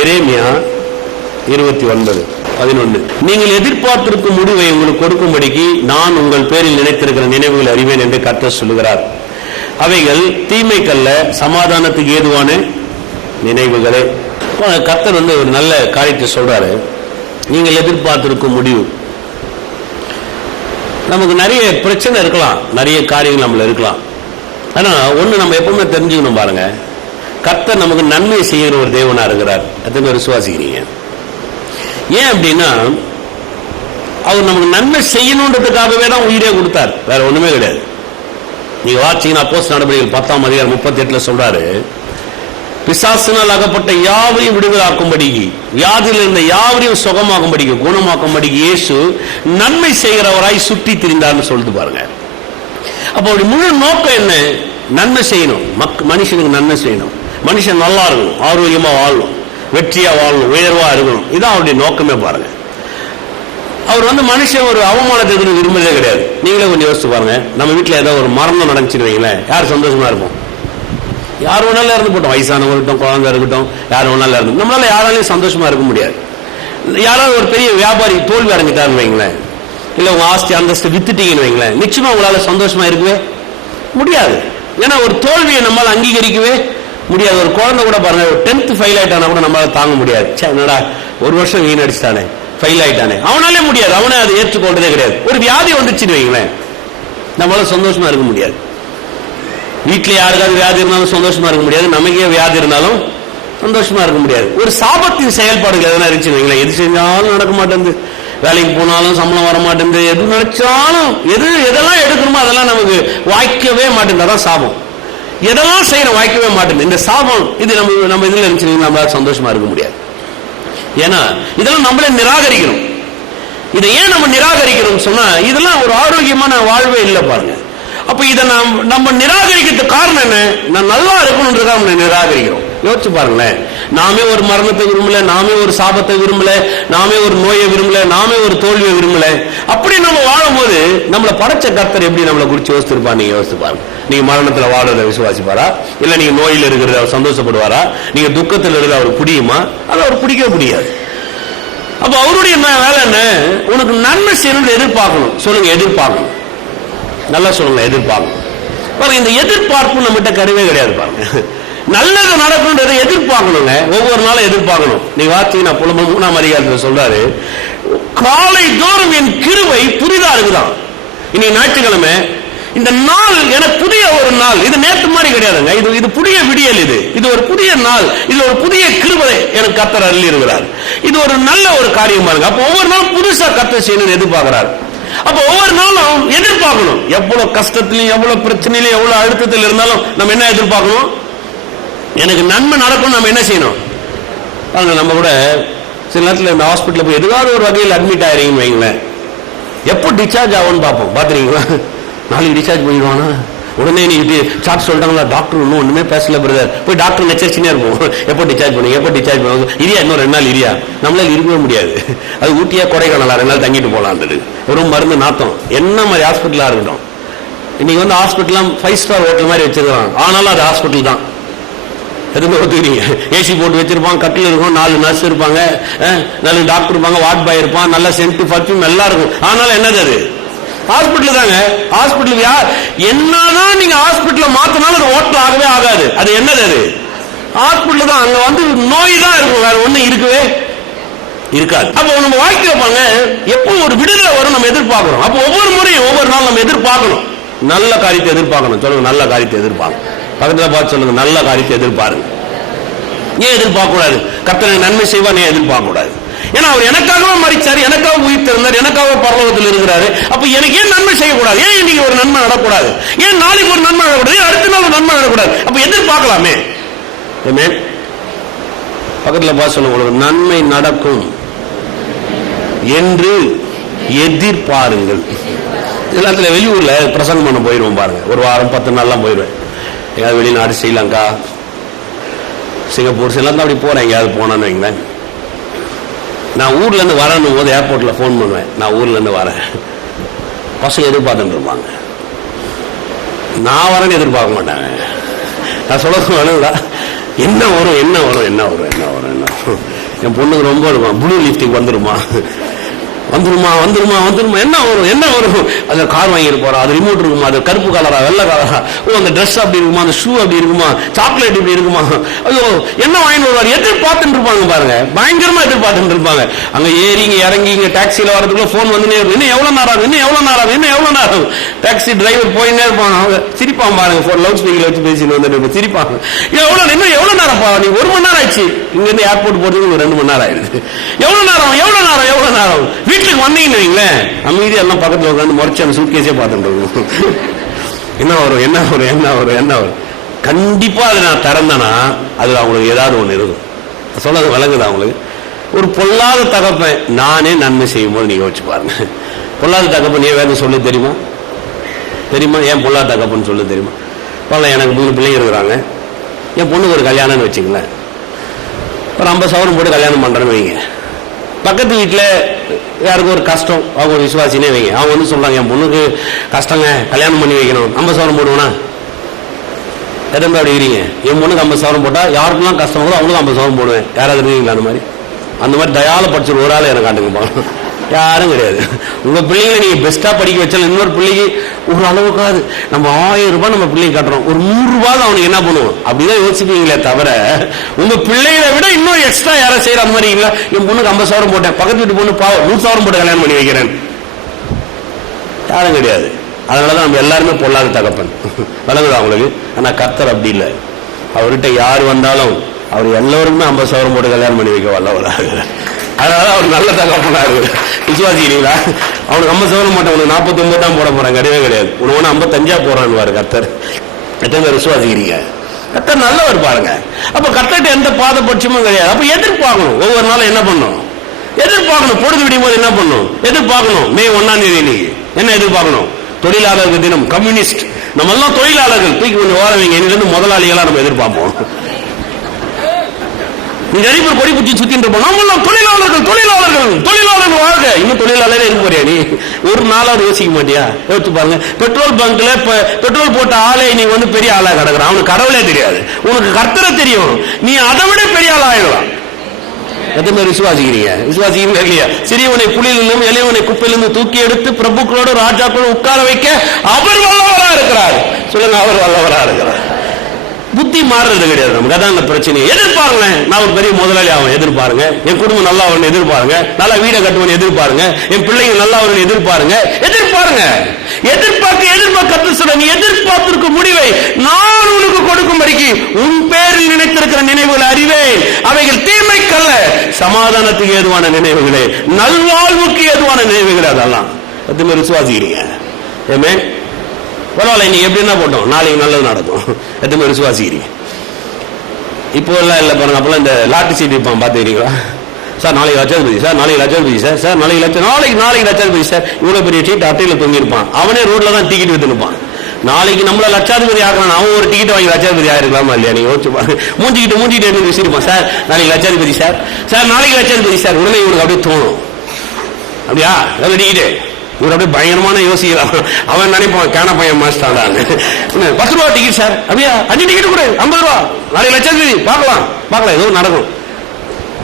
எரேமியா 29:11. நீங்கள் எதிர்பார்த்திருக்கும் முடிவை உங்களுக்கு கொடுக்கும்படிக்கு நான் உங்கள் பேரில் நினைத்திருக்கிற நினைவுகள் அறிவேன் என்று கர்த்தர் சொல்லுகிறார். அவைகள் தீமைக்கல்ல, சமாதானத்துக்கு ஏதுவான நினைவுகளே. கர்த்தர் ஒரு நல்ல காரியத்தை சொல்றாரு. நீங்கள் எதிர்பார்த்திருக்கும் முடிவு. நமக்கு நிறைய பிரச்சனை இருக்கலாம், நிறைய காரியங்கள் நம்மள இருக்கலாம். ஆனா ஒண்ணு நம்ம எப்பவுமே தெரிஞ்சுக்கணும் பாருங்க, கர்த்தர் நமக்கு நன்மை செய்கிற ஒரு தேவனா இருக்கிறார். எத்தனை பேர் விசுவாசிக்கிறீங்க? ஏன் அப்படின்னா, அவர் நமக்கு நன்மை செய்யணுன்றதுக்காகவே தான் உயிரே கொடுத்தார், வேற ஒண்ணுமே கிடையாது. நீங்க வாட்சிங்கன்னா அப்போஸ்தலர் நடபடிகள் 10:38 சொல்றாரு, பிசாசினால் அகப்பட்ட யாவரையும் விடுதலாக்கும்படிக்கு, வியாதியில் இருந்த யாவரையும் சுகமாக்கும்படிக்கு, குணமாக்கும்படிக்கு இயேசு நன்மை செய்கிறவராய் சுற்றி திரிந்தார்னு சொல்லிட்டு பாருங்க. அப்போ முழு நோக்கம் என்ன? நன்மை செய்யணும், மனுஷனுக்கு நன்மை செய்யணும், மனுஷன் நல்லா இருக்கணும், ஆரோக்கியமா வாழணும், வெற்றியா வாழணும், உயர்வா இருக்கணும். இதான் அவருடைய நோக்கமே பாருங்க. அவர் மனுஷன் ஒரு அவமானத்துக்கு விரும்பவே கிடையாது. நீங்களே கொஞ்சம் யோசிச்சு பாருங்க, நம்ம வீட்டுல ஏதாவது ஒரு மரணம் நடந்துச்சுருவீங்களேன், யார் சந்தோஷமா இருப்போம்? யார் வேணாலும் இருந்து போட்டோம், வயசானவங்க இருக்கட்டும், குழந்தை இருக்கட்டும், யார் வேணாலும் இருந்து, நம்மளால யாராலையும் சந்தோஷமா இருக்க முடியாது. யாராவது ஒரு பெரிய வியாபாரி தோல்வி அடைஞ்சிட்டாருன்னு வைங்களேன், இல்ல உங்க ஆஸ்தி அந்தஸ்து வித்துட்டீங்கன்னு வைங்களேன், நிச்சயமா உங்களால சந்தோஷமா இருக்கவே முடியாது. ஏன்னா ஒரு தோல்வியை நம்மளால அங்கீகரிக்கவே முடியாது. ஒரு குழந்தை கூட பாருங்க, 10th ஃபெயில் ஆயிட்டானா கூட நம்மளால தாங்க முடியாது. என்னடா ஒரு வருஷம் வீணடிச்சிட்டானே, ஃபெயில் ஆயிட்டானே, அவனாலே முடியாது, அவனே அதை ஏற்றுக்கொண்டதே கிடையாது. ஒரு வியாதி வந்துச்சுன்னு வைங்களேன், நம்மளால சந்தோஷமா இருக்க முடியாது. வீட்டுல யாருக்காவது வியாதி இருந்தாலும் சந்தோஷமா இருக்க முடியாது, நமக்கே வியாதி இருந்தாலும் சந்தோஷமா இருக்க முடியாது. ஒரு சாபத்தின் செயல்பாடுகள் எதனா இருந்துச்சு வைங்களேன், எது செஞ்சாலும் நடக்க மாட்டேங்குது, வேலைக்கு போனாலும் சம்பளம் வர மாட்டேங்குது, எது நினைச்சாலும் எதெல்லாம் எடுக்கணுமோ அதெல்லாம் நமக்கு வாய்க்கவே மாட்டேங்குது. அதான் சாபம். எதெல்லாம் செய்யணும் வாய்க்கவே மாட்டேங்குது. இந்த சாபம் இது நம்ம இதுல இருந்துச்சு, நம்மளால சந்தோஷமா இருக்க முடியாது. ஏன்னா இதெல்லாம் நம்மளே நிராகரிக்கணும். இதை ஏன் நம்ம நிராகரிக்கணும் சொன்னா, இதெல்லாம் ஒரு ஆரோக்கியமான வாழ்வே இல்லை பாருங்க. அப்ப இதை நம்ம நிராகரிக்கிறதுக்கு காரணம் என்ன? நான் நல்லா இருக்கணும்ன்றதா நம்ம நிராகரிக்கிறோம். யோசிச்சு பாருங்களேன், நாமே ஒரு மரணத்தை விரும்பல, நாமே ஒரு சாபத்தை விரும்பல, நாமே ஒரு நோயை விரும்பல, நாமே ஒரு தோல்வியை விரும்பல. அப்படி நம்ம வாழும் போது நம்மளை படைச்ச கர்த்தர் எப்படி நம்மளை குறிச்சு யோசிச்சிருப்பா? நீங்க யோசிச்சு பாருங்க. நீங்க மரணத்துல வாழறத விசுவாசிப்பாரா? இல்ல நீங்க நோயில் இருக்கிறத அவர் சந்தோஷப்படுவாரா? நீங்க துக்கத்தில் இருக்கிற அவர் பிடிக்குமா? அதை அவர் பிடிக்க முடியாது. அப்ப அவருடைய வேலை என்ன? உனக்கு நன்மை செய்யணும்னு எதிர்பார்க்கணும். சொல்லுங்க, எதிர்பார்க்கணும். நல்லா சொல்லுங்க, எதிர்பார்க்கணும். பாருங்க, இந்த எதிர்பார்ப்பு நம்மகிட்ட கிடையவே கிடையாது. பாருங்க, நல்லது நடக்கணும்ன்றதை எதிர்பார்க்கணுங்க. ஒவ்வொரு நாளும் எதிர்பார்க்கணும். நீ வார்த்தையை 3ஆம் அதிகாரத்தில் சொல்றாரு, காலை தோறும் என் கிருபை புதிதா இருக்குதான். இன்னைக்கு ஞாயிற்றுக்கிழமை, இந்த நாள் எனக்கு புதிய ஒரு நாள். இது நேற்று மாதிரி கிடையாதுங்க, இது புதிய விடியல். இது ஒரு புதிய நாள், இது ஒரு புதிய கிருபை எனக்கு கர்த்தர் அருளி இருக்கிறார். இது ஒரு நல்ல ஒரு காரியம் பாருங்க. அப்ப ஒவ்வொரு நாளும் புதுசா கர்த்தர் செய்யணும்னு எதிர்பார்க்கிறார். அப்ப ஒவ்வொரு நாளும் எதிர்பார்க்கணும். எவ்வளவு கஷ்டத்திலையும், எவ்வளவு பிரச்சனையிலும், எவ்வளவு அழுத்தத்தில் இருந்தாலும் நம்ம என்ன எதிர்பார்க்கணும்? எனக்கு நன்மை நடக்கும். நம்ம என்ன செய்யணும்? நம்ம கூட சில நேரத்தில் இந்த ஹாஸ்பிட்டல் போய் எதுக்காவது ஒரு வகையில் அட்மிட் ஆகிறீங்கன்னு வைங்களேன், எப்போ டிஸ்சார்ஜ் ஆகும்னு பார்ப்போம். பார்த்துறீங்களா? நாளைக்கு டிஸ்சார்ஜ் பண்ணிடுவானா? உடனே நீ சார்ஜ் சொல்லிட்டாங்களா, டாக்டர் இன்னும் ஒண்ணுமே பேசல பிரதர், போய் டாக்டர் நெச்சரிச்சுனே இருக்கும். எப்போ டிஸ்சார்ஜ் பண்ணுங்க, எப்போ டிஸ்சார்ஜ் பண்ணுவாங்க, இரியா இன்னும் 2 நாள் இரியா. நம்மளால இருக்கவே முடியாது. அது ஊட்டியா கொடைக்கானலா 2 நாள் தங்கிட்டு போகலாம். வெறும் மருந்து நாத்தம். என்ன மாதிரி ஹாஸ்பிட்டலா இருக்கட்டும், இன்னைக்கு ஹாஸ்பிட்டலாம் 5 ஸ்டார் ஹோட்டல் மாதிரி வச்சிருக்காங்க. ஆனாலும் அது ஹாஸ்பிட்டல் தான். எதுவுமே ஒத்துக்கிறீங்க? ஏசி போட்டு வச்சிருப்பாங்க, கட்டில் இருக்கும், 4 நர்ஸ் இருப்பாங்க, 4 டாக்டர் இருப்பாங்க, வார்ட் பாய் இருப்பான், நல்ல சென்ட் பர்ஃபியூம் எல்லாம் இருக்கும். ஆனாலும் என்னது? அது ஹாஸ்பிட்டல் தாங்க. ஹாஸ்பிட்டல் என்னதான் நீங்க ஹாஸ்பிட்டல மாத்தினாலும் அது ஹோட்டல் ஆகவே ஆகாது. அது என்னது? அது ஹாஸ்பிட்டல் தான். அங்க நோய் தான் இருக்கும், வேற ஒண்ணு இருக்கவே இருக்காது. அப்ப நம்ம வாழ்க்கையில பாருங்க, எப்போ ஒரு விடுதலை வரும் நம்ம எதிர்பார்க்கிறோம். அப்போ ஒவ்வொரு முறையும் ஒவ்வொரு நாள் நம்ம எதிர்பார்க்கணும். நல்ல காரியத்தை எதிர்பார்க்கணும். சொல்லுங்க, நல்ல காரியத்தை எதிர்பார்க்கணும். பக்கத்துல பார்த்து சொல்லுங்க, நல்ல காரியத்தை எதிர்பாருங்க. ஏன் எதிர்பார்க்க கூடாது? கர்த்தர் நன்மை செய்வான், ஏன் எதிர்பார்க்க கூடாது? ஏன்னா அவர் எனக்காகவே மரிச்சாரு, எனக்காக உயிர் திறந்தார், எனக்காக பரலோகத்தில் இருக்கிறாரு. அப்ப எனக்கு ஏன் நன்மை செய்யக்கூடாது? ஏன் இன்னைக்கு ஒரு நன்மை நடக்கூடாது? ஏன் நாளைக்கு ஒரு நன்மை நடக்கூடாது? அடுத்த நாள் ஒரு நன்மை நடக்கூடாது? அப்ப எதிர்பார்க்கலாமே. பக்கத்துல பார்த்து சொல்லுங்க, உங்களுக்கு நன்மை நடக்கும் என்று எதிர்பாருங்கள். எல்லாத்துல வெளியூர்ல பிரசங்கம் பண்ண போயிருவோம் பாருங்க, ஒரு வாரம் 10 நாள்லாம் போயிடுவேன். எங்கேயாவது வெளிநாடு, ஸ்ரீலங்கா, சிங்கப்பூர் எல்லாம் தான் அப்படி போறேன். எங்கேயாவது போனான்னு வைங்களேன், நான் ஊர்ல இருந்து வரணும் போது ஏர்போர்ட்ல போன் பண்ணுவேன், நான் ஊர்ல இருந்து வரேன். பசங்க எதிர்பார்த்துட்டு இருப்பாங்க. நான் வரேன்னு எதிர்பார்க்க மாட்டாங்க. நான் சொல்ல வேணுங்களா, என்ன வரும் என்ன வரும் என்ன வரும் என்ன வரும் என்ன என் பொண்ணுக்கு ரொம்ப இருக்கும், ப்ளூ லிப்ஸ்டிக் வந்துருமா வந்துருமா வந்துருமா வந்துருமா, என்ன வரும் என்ன வரும், அந்த கார் வாங்கிட்டு போறோம், அது ரிமோட் இருக்குமா, அது கருப்பு கலரா வெள்ளை கலரா, ஓ அந்த ட்ரெஸ் அப்படி இருக்குமா, அந்த ஷூ அப்படி இருக்குமா, சாக்லேட் இப்படி இருக்குமா, ஐயோ என்ன வாங்கிட்டு வருவார், எதிர்பார்த்துட்டு இருப்பாங்க பாருங்க, பயங்கரமா எதிர்பார்த்துட்டு இருப்பாங்க. அங்க ஏறிங்க இறங்கிங்க டாக்ஸில வரதுக்குள்ள போன் வந்து இன்னும் எவ்வளவு நேரம் ஆகும், இன்னும் எவ்வளவு நேரம் ஆகும், இன்னும் எவ்வளவு நேரம். டாக்ஸி டிரைவர் போயின்னே இருப்பாங்க, அவங்க சிரிப்பாங்க பாருங்க, போன் லவுட் ஸ்பீக்கர்ல வச்சு பேசிட்டு வந்து சிரிப்பாங்க, இன்னும் எவ்வளவு நேரம் பா, நீ 1 மணி நேரம் ஆயிடுச்சு, இங்க இருந்து ஏர்போர்ட் போறதுக்கு 2 மணி நேரம் ஆயிடுது, எவ்வளவு நேரம் எவ்வளவு நேரம் எவ்வளவு நேரம். வீட்டுக்கு வந்தீங்கன்னு வைங்களேன், அமைதியா எல்லாம் பக்கத்துல உட்காந்து முறைச்சு அந்த சூட்கேஸே பார்த்துட்டு இருக்கும். என்ன வரும் என்ன வரும் என்ன வரும் என்ன வரும். கண்டிப்பா அதை நான் திறந்தேன்னா அது அவங்களுக்கு ஏதாவது ஒண்ணு இருக்கும். சொல்றது விளங்குது அவங்களுக்கு. ஒரு பொல்லாத தகப்பன் நானே நன்மை செய்யும் போது நீங்க யோசிச்சு பாருங்க. பொல்லாத தகப்பன் ஏன் வேணும் சொல்ல தெரியுமா? தெரியுமா ஏன் பொல்லாத தகப்பன் சொல்ல தெரியுமா? பரவாயில்ல, எனக்கு 3 பிள்ளைங்க இருக்கிறாங்க, என் பொண்ணுக்கு ஒரு கல்யாணம்னு வச்சுங்களேன், ஒரு 50 சவரம் போட்டு கல்யாணம் பண்றேன்னு வைங்க. பக்கத்து வீட்டில் யாருக்கும் ஒரு கஷ்டம், அவங்க ஒரு விசுவாசினே வைங்க, அவங்க வந்து சொல்றாங்க என் பொண்ணுக்கு கஷ்டங்க கல்யாணம் பண்ணி வைக்கணும், 50 சவரம் போடுவேனா? எதம்பா அப்படி இருக்கிறீங்க? என் பொண்ணுக்கு 50 சவரம் போட்டா யாருக்கெல்லாம் கஷ்டம் கூட அவங்களுக்கு 50 சவரம் போடுவேன். யாராவது இருக்கீங்களா அந்த மாதிரி தயால படிச்சு ஒரு ஆள் எனக்கு காட்டுங்க, யாரும் கிடையாது. உங்க பிள்ளைங்களை நீங்க பெஸ்டா படிக்க வச்சாலும் இன்னொரு பிள்ளைக்கு ஒரு அளவுக்காது நம்ம 1000 ரூபாய் நம்ம பிள்ளைங்க கட்டுறோம், ஒரு 100 ரூபாய் அவனுக்கு என்ன பண்ணுவோம் அப்படிதான் யோசிப்பீங்களே தவிர உங்க பிள்ளைகளை விட இன்னும் எக்ஸ்ட்ரா யாரும் செய்யற மாதிரி இல்ல. என் பொண்ணுக்கு 50 சவரம் போட்டேன், பக்கத்து வீட்டு பொண்ணு 100 சவரம் போட்டு கல்யாணம் பண்ணி வைக்கிறேன், யாரும் கிடையாது. அதனாலதான் நம்ம எல்லாருமே பொல்லாத தகப்பன், வழங்குதா அவங்களுக்கு. ஆனா கர்த்தர் அப்படி இல்லை, அவர்கிட்ட யார் வந்தாலும் அவர் எல்லோருக்குமே 50 சவரம் போட்டு கல்யாணம் பண்ணி வைக்க வல்லவராக. அதனால அவர் நல்ல தகப்பனா இருக்கு. விசுவாசிக்கிறீங்களா? அவனுக்கு 50 சவரம் மாட்டேன், உனக்கு 49 தான் போட போறான், கிடையவே கிடையாது. உனக்கு 55 போறான்னு கர்த்தர். எத்தனை விசுவாசிக்கிறீங்க? கர்த்தர் நல்லவர் பாருங்க. அப்ப கர்த்தர்கிட்ட எந்த பாதபட்சமும் கிடையாது. அப்ப எதிர்பார்க்கணும், ஒவ்வொரு நாளும் என்ன பண்ணும், எதிர்பார்க்கணும். பொழுது விடியும் போது என்ன பண்ணும், எதிர்பார்க்கணும். மே 1ஆம் தேதி இன்னைக்கு என்ன எதிர்பார்க்கணும்? தொழிலாளர்கள் தினம், கம்யூனிஸ்ட், நம்ம எல்லாம் தொழிலாளர்கள், தூக்கி கொஞ்சம் ஓரவங்க, இன்னிலிருந்து முதலாளிகளா நம்ம எதிர்பார்ப்போம். நீங்க நிறைய பேர் கொடி பிடிச்சி சுத்திட்டு இருப்போம், நம்ம தொழிலாளர்கள் தொழிலாளர்கள் தொழிலாளர்கள் வாழ்க. இன்னும் தொழிலாளரே இருக்க போறியா நீ? ஒரு நாளாவது யோசிக்க மாட்டியா? யோசிச்சு பாருங்க. பெட்ரோல் பங்க்ல பெட்ரோல் போட்ட ஆளே நீ வந்து பெரிய ஆளா கிடக்குறான், அவனுக்கு கடவுளே தெரியாது, உனக்கு கர்த்தரை தெரியும், நீ அதை விட பெரிய ஆள் ஆயிடலாம். எத்தனை பேர் விசுவாசிக்கிறீங்க? விசுவாசிக்கிறீங்க இல்லையா? சிறியவனை புலியிலிருந்தும் எளியவனை குப்பையிலிருந்து தூக்கி எடுத்து பிரபுக்களோடு ராஜாக்களோடு உட்கார வைக்க அவர் வல்லவரா இருக்கிறார். சொல்லுங்க, அவர் வல்லவரா இருக்கிறார். புத்தி மாறுறது கிடையாது நமக்கு, அதான் அந்த பிரச்சனை. எதிர்பாருங்க, நான் ஒரு பெரிய முதலாளி ஆகும் எதிர்பாருங்க, என் குடும்பம் நல்லா வரணும் எதிர்பாருங்க, நல்லா வீடை கட்டுவன் எதிர்பாருங்க, என் பிள்ளைங்க நல்லா வரணும் எதிர்பாருங்க. எதிர்பாருங்க, எதிர்பார்க்க சொல்ல, நீ எதிர்பார்த்திருக்க முடிவை நான் உனக்கு கொடுக்கும்படிக்கு உன் பேரில் நினைத்திருக்கிற நினைவுகளை அறிவேன், அவைகள் தீமைக்கல்ல சமாதானத்துக்கு ஏதுவான நினைவுகளே, நல்வாழ்வுக்கு ஏதுவான நினைவுகளே. அதெல்லாம் எத்தனை விசுவாசிக்கிறீங்க? ஏமே பரவாயில்ல, நீ எப்படி என்ன போட்டோம், நாளைக்கு நல்லது நடக்கும். எத்தனை விசுவாசிக்கிறீங்க? இப்போ எல்லாம் இல்லை பாருங்க. அப்பெல்லாம் இந்த லாட்டரி சீட் இருப்பான் பார்த்துக்கிறீங்களா? சார் நாளைக்கு லட்சாதிபதி சார், நாளைக்கு லட்சாதிபதி சார், சார் நாளைக்கு லட்சாதிபதி சார், இவ்வளவு பெரிய சீட் அட்டையில தொங்கிருப்பான். அவனே ரோட்ல தான் டிக்கெட் வித்துனுப்பான். நாளைக்கு நம்மள லட்சாதிபதி ஆகலாம், அவன் ஒரு டிக்கெட் வாங்கி லட்சாதிபதி ஆயிருக்கலாமா இல்லையா? நீங்க யோசிச்சு பாருங்க. மூஞ்சிக்கிட்டு என்ன விசிருப்பான், சார் நாளைக்கு லட்சாதிபதி சார், சார் நாளைக்கு லட்சாதிபதி சார். உடனே இவனுக்கு அப்படியே தோணும், அப்படியா எவ்வளவு டிக்கெட்டு, இவர் அப்படியே பயங்கரமான யோசிக்கிறான். அவன் நினைப்பான் கேன பையன் மாஸ்டாண்டான்னு. 10 ரூபா டிக்கெட் சார், அப்படியா 5 டிக்கெட் கூட 50 ரூபா, நாளைக்கு லட்சாதிபதி பார்க்கலாம் ஏதோ நடக்கும்.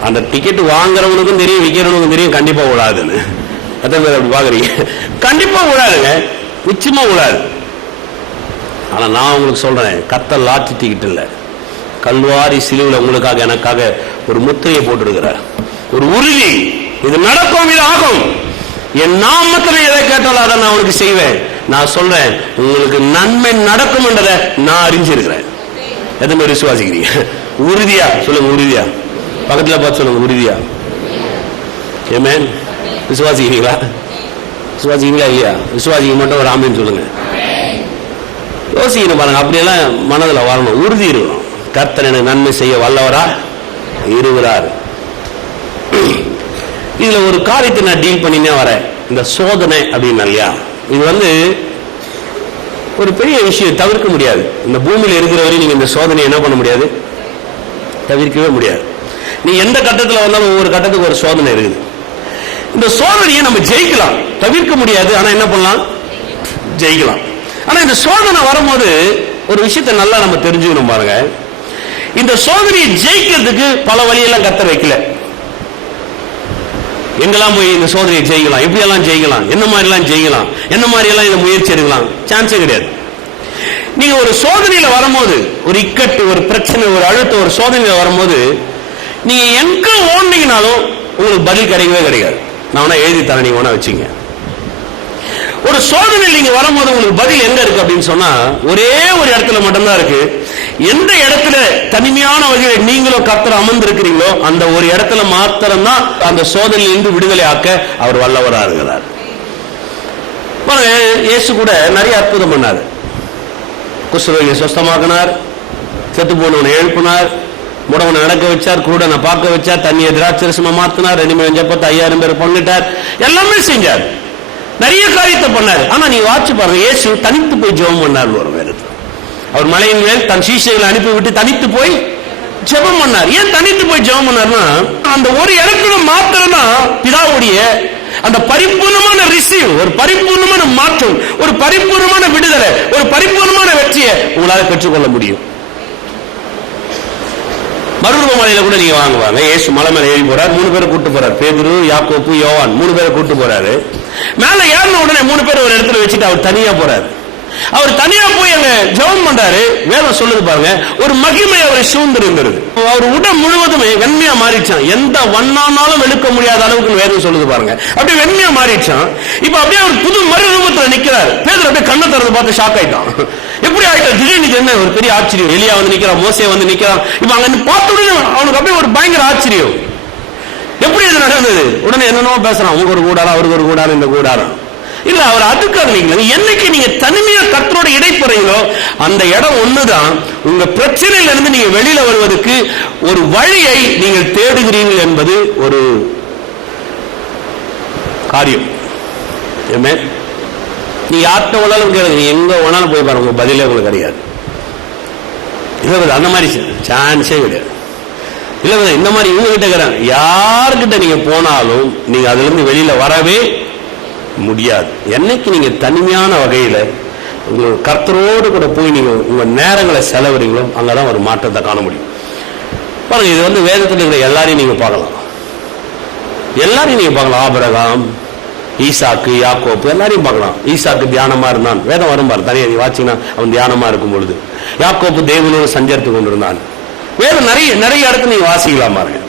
அந்த டிக்கெட் வாங்குறவனுக்கும் தெரியும், விற்கிறவனுக்கும் தெரியும் கண்டிப்பா விடாதுன்னு. எத்தனை பேர் அப்படி பாக்குறீங்க? கண்டிப்பா விடாதுங்க, நிச்சயமா விடாது. ஆனா நான் உங்களுக்கு சொல்றேன், கர்த்தர் லாட்டரி டிக்கெட் இல்ல, கல்வாரி சிலுவையில் உங்களுக்காக எனக்காக ஒரு முத்திரையை போட்டிருக்கிறார், ஒரு உறுதி. இது நடக்கும், இது ஆகும். என் நாமத்தில் எதை கேட்டாலும் அதை நான் உனக்கு செய்வேன். நான் சொல்றேன், உங்களுக்கு நன்மை நடக்கும் என்றதை நான் அறிஞ்சிருக்கிறேன். எத்தனை பேர் விசுவாசிக்கிறீங்க? உறுதியா சொல்லுங்க, உறுதியா. பக்கத்துல பார்த்து சொல்லுங்க, உறுதியா. ஆமென். விசுவாசிக்கிறீங்களா? விசுவாசிக்கிறீங்களா இல்லையா? விசுவாசிக்க மட்டும் ஒரு ஆமென் சொல்லுங்க. யோசிக்கணும் பாருங்க, அப்படியெல்லாம் மனதில் வரணும், உறுதி இருக்கணும். கர்த்தர் எனக்கு நன்மை செய்ய வல்லவரா இருக்கிறார். இதுல ஒரு காரியத்தை நான் டீல் பண்ணினே வரேன், இந்த சோதனை அப்படின்னு இல்லையா? இது வந்து ஒரு பெரிய விஷயம், தவிர்க்க முடியாது. இந்த பூமியில இருக்கிற வரையும் நீங்க இந்த சோதனை என்ன பண்ண முடியாது, தவிர்க்கவே முடியாது. நீ எந்த கட்டத்தில் வந்தாலும் ஒவ்வொரு கட்டத்துக்கு ஒரு சோதனை இருக்குது. இந்த சோதனையை நம்ம ஜெயிக்கலாம், தவிர்க்க முடியாது. ஆனா என்ன பண்ணலாம், ஜெயிக்கலாம். ஆனா இந்த சோதனை வரும்போது ஒரு விஷயத்தை நல்லா நம்ம தெரிஞ்சுக்கணும் பாருங்க. இந்த சோதனையை ஜெயிக்கிறதுக்கு பல வழியெல்லாம் கர்த்தர் வைக்கல. எங்கெல்லாம் போய் இந்த சோதனையை ஜெயிக்கலாம், எப்படி எல்லாம் ஜெயிக்கலாம், என்ன மாதிரி எல்லாம் ஜெயிக்கலாம், என்ன மாதிரி எல்லாம் இதை முயற்சி எடுக்கலாம், சான்ஸே கிடையாது. நீங்க ஒரு சோதனையில வரும்போது, ஒரு இக்கட்டு, ஒரு பிரச்சனை, ஒரு அழுத்தம், ஒரு சோதனையில வரும்போது நீங்க எங்க ஓடுனீங்கனாலும் உங்களுக்கு பதில் கிடைக்கவே கிடைக்காது. நான் வேணா எழுதி தரேன், நீங்க வேணா வச்சுங்க. ஒரு சோதனையில் நீங்க வரும்போது உங்களுக்கு பதில் எங்க இருக்கு அப்படின்னு சொன்னா ஒரே ஒரு இடத்துல மட்டும்தான் இருக்கு. எந்த இடத்துல தனிமையான வகையில் நீங்களும் கர்த்தர் அமர்ந்திருக்கிறீங்களோ அந்த ஒரு இடத்துல மாத்திரம்தான் அந்த சோதனையிலிருந்து விடுதலை ஆக்க அவர் வல்லவராக இருக்கிறார். இயேசு கூட நிறைய அற்புதம் பண்ணார். குஷ்டரோகியை சுஸ்தமாக்கினார், செத்து போனவனை எழுப்பினார், முடவனை நடக்க வச்சார், குருடனை பார்க்க வச்சார், தண்ணியை திராட்சரசமா மாத்தினார், 2,50,000 பேர் பண்ணிட்டார், எல்லாமே செஞ்சார், நிறைய காரியத்தை பண்ணார். ஆனா நீ வாட்சி பாருங்க, இயேசு தனித்து போய் ஜெபம் பண்ணார். ஒரு வேதத்துல அவர் மலையின் மேல் தன் சீஷைகளை அனுப்பிவிட்டு தனித்து போய் ஜெபம் பண்ணார். ஏன் தனித்து போய் ஜெபம் பண்ணார்னா அந்த ஒரு இடத்துல மாத்திரம்தான் பிதாவுடைய அந்த பரிபூர்ணமான ரிசீவ், ஒரு பரிபூர்ணமான மாற்றம், ஒரு பரிபூர்ணமான விடுதலை, ஒரு பரிபூர்ணமான வெற்றியை உங்களால பெற்றுக்கொள்ள முடியும். மறுரூப மலையில கூட நீங்க வாங்குவாங்க. இயேசு மலை மேல ஏறி போறார், 3 பேரை கூட்டு போறார், பேதுரு, யாக்கோப்பு, யோவான் 3 பேரை கூட்டு போறாரு. மேல ஏறின உடனே 3 பேர் ஒரு இடத்துல வச்சுட்டு அவர் தனியா போறாரு. அவர் தனியா போய் அங்க ஜெபம் பண்றாரு. வேதம் சொல்லுது பாருங்க, ஒரு மகிமை அவரை சூழ்ந்திருந்தது. அவர் உடல் முழுவதுமே வெண்மையா மாறிச்சான். எந்த வண்ணானாலும் வெளுக்க முடியாத அளவுக்கு வேதம் சொல்லுது பாருங்க. அப்படியே வெண்மையா மாறிச்சான். இப்ப அப்படியே ஒரு புது மறுரூபத்துல நிக்கிறார். பேதுரு அப்படியே கண்ணை திறந்து பார்த்து ஷாக் ஆயிட்டான். எப்படி ஆயிட்டா திடீர்னு என்ன ஒரு பெரிய ஆச்சரியம். எலியா வந்து நிக்கிறான், மோசே வந்து நிக்கிறான். இப்ப அங்க பார்த்த உடனே அவனுக்கு அப்படியே ஒரு பயங்கர ஆச்சரியம். எப்படி இது நடந்தது? உடனே என்னென்னோ பேசுறான், உங்களுக்கு ஒரு கூடாரம், அவருக்கு ஒரு கூடாரம், இந்த கூடாரம் இல்ல. அவர் அதுக்காக என்னைக்கு நீங்க தனிமையா கர்த்தரோட இடைப்படுறீங்களோ அந்த இடம் ஒண்ணுதான் உங்க பிரச்சனையில இருந்து நீங்க வெளியில வருவதற்கு ஒரு வழியை நீங்கள் தேடுகிறீர்கள் என்பது ஒரு காரியம். நீ யார்கிட்ட வேணாலும் கேளுங்க, எங்க வேணாலும் போய் பாருங்க, உங்க பதிலே உங்களுக்கு கிடையாது. இல்ல அந்த மாதிரி சான்ஸே கிடையாது. இல்ல இந்த மாதிரி இவங்க கிட்ட இருக்கிறாங்க, யாருக்கிட்ட நீங்க போனாலும் நீங்க அதுல இருந்து வெளியில வரவே முடியாது. என்னைக்கு நீங்க தனிமையான வகையில உங்க கர்த்தரோடு கூட போய் நீங்க உங்க நேரங்களை செலவுறீங்களோ அங்கதான் ஒரு மாற்றத்தை காண முடியும். பாருங்க, இது வந்து வேதத்தில் இருக்கிற எல்லாரையும் நீங்க பார்க்கலாம், எல்லாரையும் நீங்க பார்க்கலாம். ஆபிரகாம், ஈசாக்கு, யாக்கோப்பு எல்லாரையும் பார்க்கலாம். ஈசாக்கு தியானமா இருந்தான், வேதம் வரும் பாரு தனியா வாசிங்கன்னா அவன் தியானமா இருக்கும் பொழுது. யாக்கோப்பு தேவனோடு சஞ்சரித்து கொண்டிருந்தான். வேதம் நிறைய நிறைய இடத்துல நீங்க வாசிக்கலாம் பாருங்க.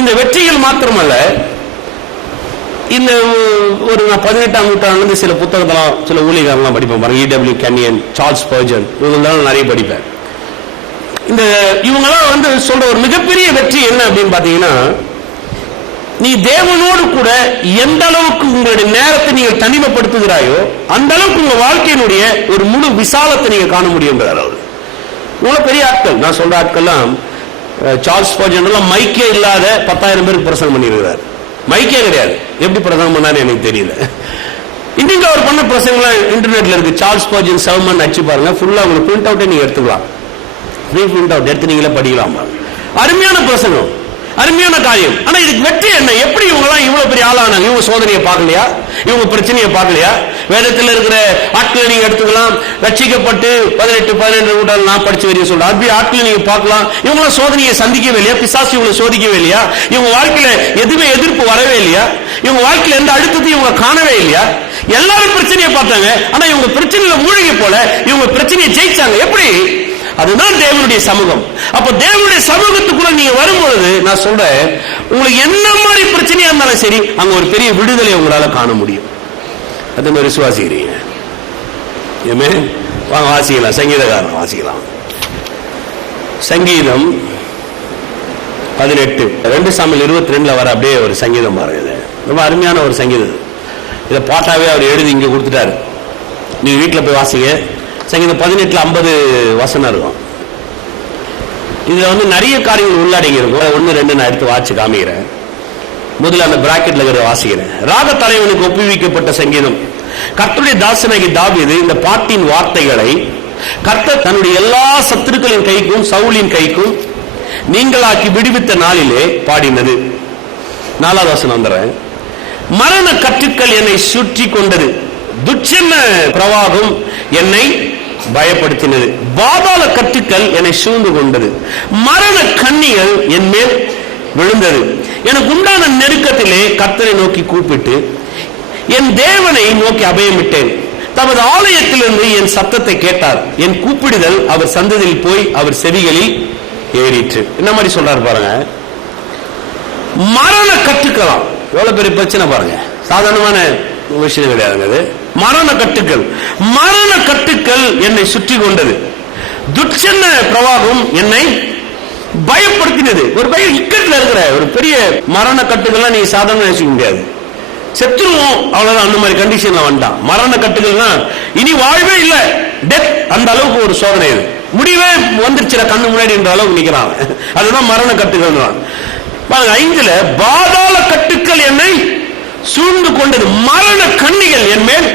இந்த வெற்றிகள் மாத்திரமல்ல, இந்த ஒரு 18ஆம் நூற்றாண்டு சில புத்தகத்தெல்லாம் சில ஊழியர்கள்லாம் படிப்பேன் பாருங்க. E.W. Kenyon, சார்ல்ஸ் ஸ்பர்ஜன், இவங்கெல்லாம் நிறைய படிப்பேன். இந்த இவங்கெல்லாம் வந்து சொல்ற ஒரு மிகப்பெரிய வெற்றி என்ன அப்படின்னு பாத்தீங்கன்னா, நீ தேவனோடு கூட எந்த அளவுக்கு உங்களுடைய நேரத்தை நீங்கள் தனிமைப்படுத்துகிறாயோ அந்த அளவுக்கு உங்க வாழ்க்கையினுடைய ஒரு முழு விசாலத்தை நீங்க காண முடியும். அவர் இவ்வளவு பெரிய ஆட்கள், நான் சொல்ற ஆட்கள்லாம் சார்ல்ஸ் ஸ்பர்ஜன் எல்லாம் மைக்கே இல்லாத 10,000 பேருக்கு பிரசங்கம் பண்ணியிருக்கிறார். மைக்கே கிடையாது, எப்படி பிரசங்கம் பண்ணாரு எனக்கு தெரியல. இன்னைக்கு அவர் பண்ண பிரசங்கம்லாம் இன்டர்நெட்ல இருக்கு. சார்ல்ஸ் ஸ்பர்ஜன் செவமன் அடிச்சு பாருங்க, ஃபுல்லா உங்களுக்கு பிரிண்ட் அவுட்டே நீங்க எடுத்துக்கலாம். ஃப்ரீ பிரிண்ட் அவுட் எடுத்து நீங்களே படிக்கலாம். அருமையான பிரசங்கம், அருமையான காரியம். ஆனா இதுக்கு வெற்றி என்ன? எப்படி இவங்க எல்லாம் இவ்வளவு பெரிய ஆளானாங்க? இவங்க சோதனையை பார்க்கலையா? இவங்க பிரச்சனையை பார்க்கலையா? வேதத்தில் இருக்கிற ஆட்களை நீங்க எடுத்துக்கலாம். ரட்சிக்கப்பட்டு 18-12 கூட்டம் நான் படிச்சு வரைய சொல்றேன். அப்படி ஆட்களை நீங்க பார்க்கலாம். இவங்க சோதனையை சந்திக்கவே இல்லையா? பிசாசு இவங்களை சோதிக்கவே இல்லையா? இவங்க வாழ்க்கையில எதுவுமே எதிர்ப்பு வரவே இல்லையா? இவங்க வாழ்க்கையில எந்த அழுத்தத்தையும் இவங்க காணவே இல்லையா? எல்லாரும் பிரச்சனையை பார்த்தாங்க, ஆனா இவங்க பிரச்சனையில மூழ்கி போல இவங்க பிரச்சனையை ஜெயிச்சாங்க. எப்படி? அதுதான் தேவனுடைய சமூகம். அப்ப தேவனுடைய சமூகத்துக்குள்ள நீங்க வரும்பொழுது நான் சொல்றேன், உங்களுக்கு என்ன மாதிரி பிரச்சனையா இருந்தாலும் சரி அங்க ஒரு பெரிய விடுதலை உங்களால காண முடியும். அது மாதிரி விசுவாசிக்கிறீங்க. வாங்க வாசிக்கலாம், சங்கீதக்காரன் வாசிக்கலாம். சங்கீதம் 18 2 சாமுவேல் 22 வர அப்படியே ஒரு சங்கீதம் பாருங்க. ரொம்ப அருமையான ஒரு சங்கீதம். இதை பாட்டாவே அவர் எழுதி இங்க கொடுத்துட்டாரு. நீங்க வீட்டுல போய் வாசிங்க. சங்கீதம் 18 50 வசனம் இருக்கும். இதுல வந்து நிறைய காரியங்கள் உள்ளடங்கி இருக்கும். 1 2 நான் எடுத்து வாட்சி காமிக்கிறேன். முதல்ல அந்த பிராக்கெட்ல இருக்கிற வாசிக்கிறேன். ராக தலைவனுக்கு ஒப்புவிக்கப்பட்ட சங்கீதம். கர்த்தருடைய தாசனாகி தாவீது இந்த பாட்டின் வார்த்தைகளை கர்த்தர் தன்னுடைய எல்லா சத்துருக்களின் கைக்கும் சவுலின் கைக்கும் நீங்களாக்கி விடுவித்த நாளிலே பாடினது. 4வது வசனம் வந்துறேன். மரண கட்டுக்கள் என்னை சுற்றி கொண்டது, துச்சென்ன பிரவாகம் என்னை பயப்படுத்தினது. பாதாள கட்டுக்கள் என்னை சூழ்ந்து கொண்டது. மரண கண்ணிகள் என் மேல் விழுந்தது. எனக்கு உண்டான நெருக்கத்திலே கர்த்தரை நோக்கி கூப்பிட்டு என் தேவனை நோக்கி அபயமிட்டேன். தமது ஆலயத்திலிருந்து என் சத்தத்தை கேட்டார். என் கூப்பிடுதல் அவர் சந்ததியில் போய் அவர் செவிகளில் ஏறிற்று. என்ன மாதிரி சொல்றாரு பாருங்க. மரண கட்டுக்கலாம் எவ்வளவு பெரிய பிரச்சனை பாருங்க. சாதாரணமான விஷயம் கிடையாது. மரண கட்டுக்கள், மரண கட்டுக்கள் என்னை சுற்றி கொண்டது. துட்சன்ன பிரவாகம் என்னை பயப்படுத்தினது. ஒரு பையன் இக்கட்டில் இருக்கிற ஒரு பெரிய மரண கட்டுக்கள்லாம் நீங்க சாதாரண நினைச்சுக்க முடியாது. செத்துருவோம் அவ்வளவுதான். அந்த மாதிரி கண்டிஷன்ல வந்துட்டான். மரண கட்டுகள்னா இனி வாழ்வே இல்லை, டெத். அந்த அளவுக்கு ஒரு சோதனை இது. முடிவே வந்துருச்சு கண்ணு முன்னாடி என்ற அளவுக்கு நிக்கிறான். அதுதான் மரண கட்டுகள். 5 பாதாள கட்டுக்கள் என்னை சூழ்ந்து கொண்டது. மரண கண்ணிகள் என் மேல்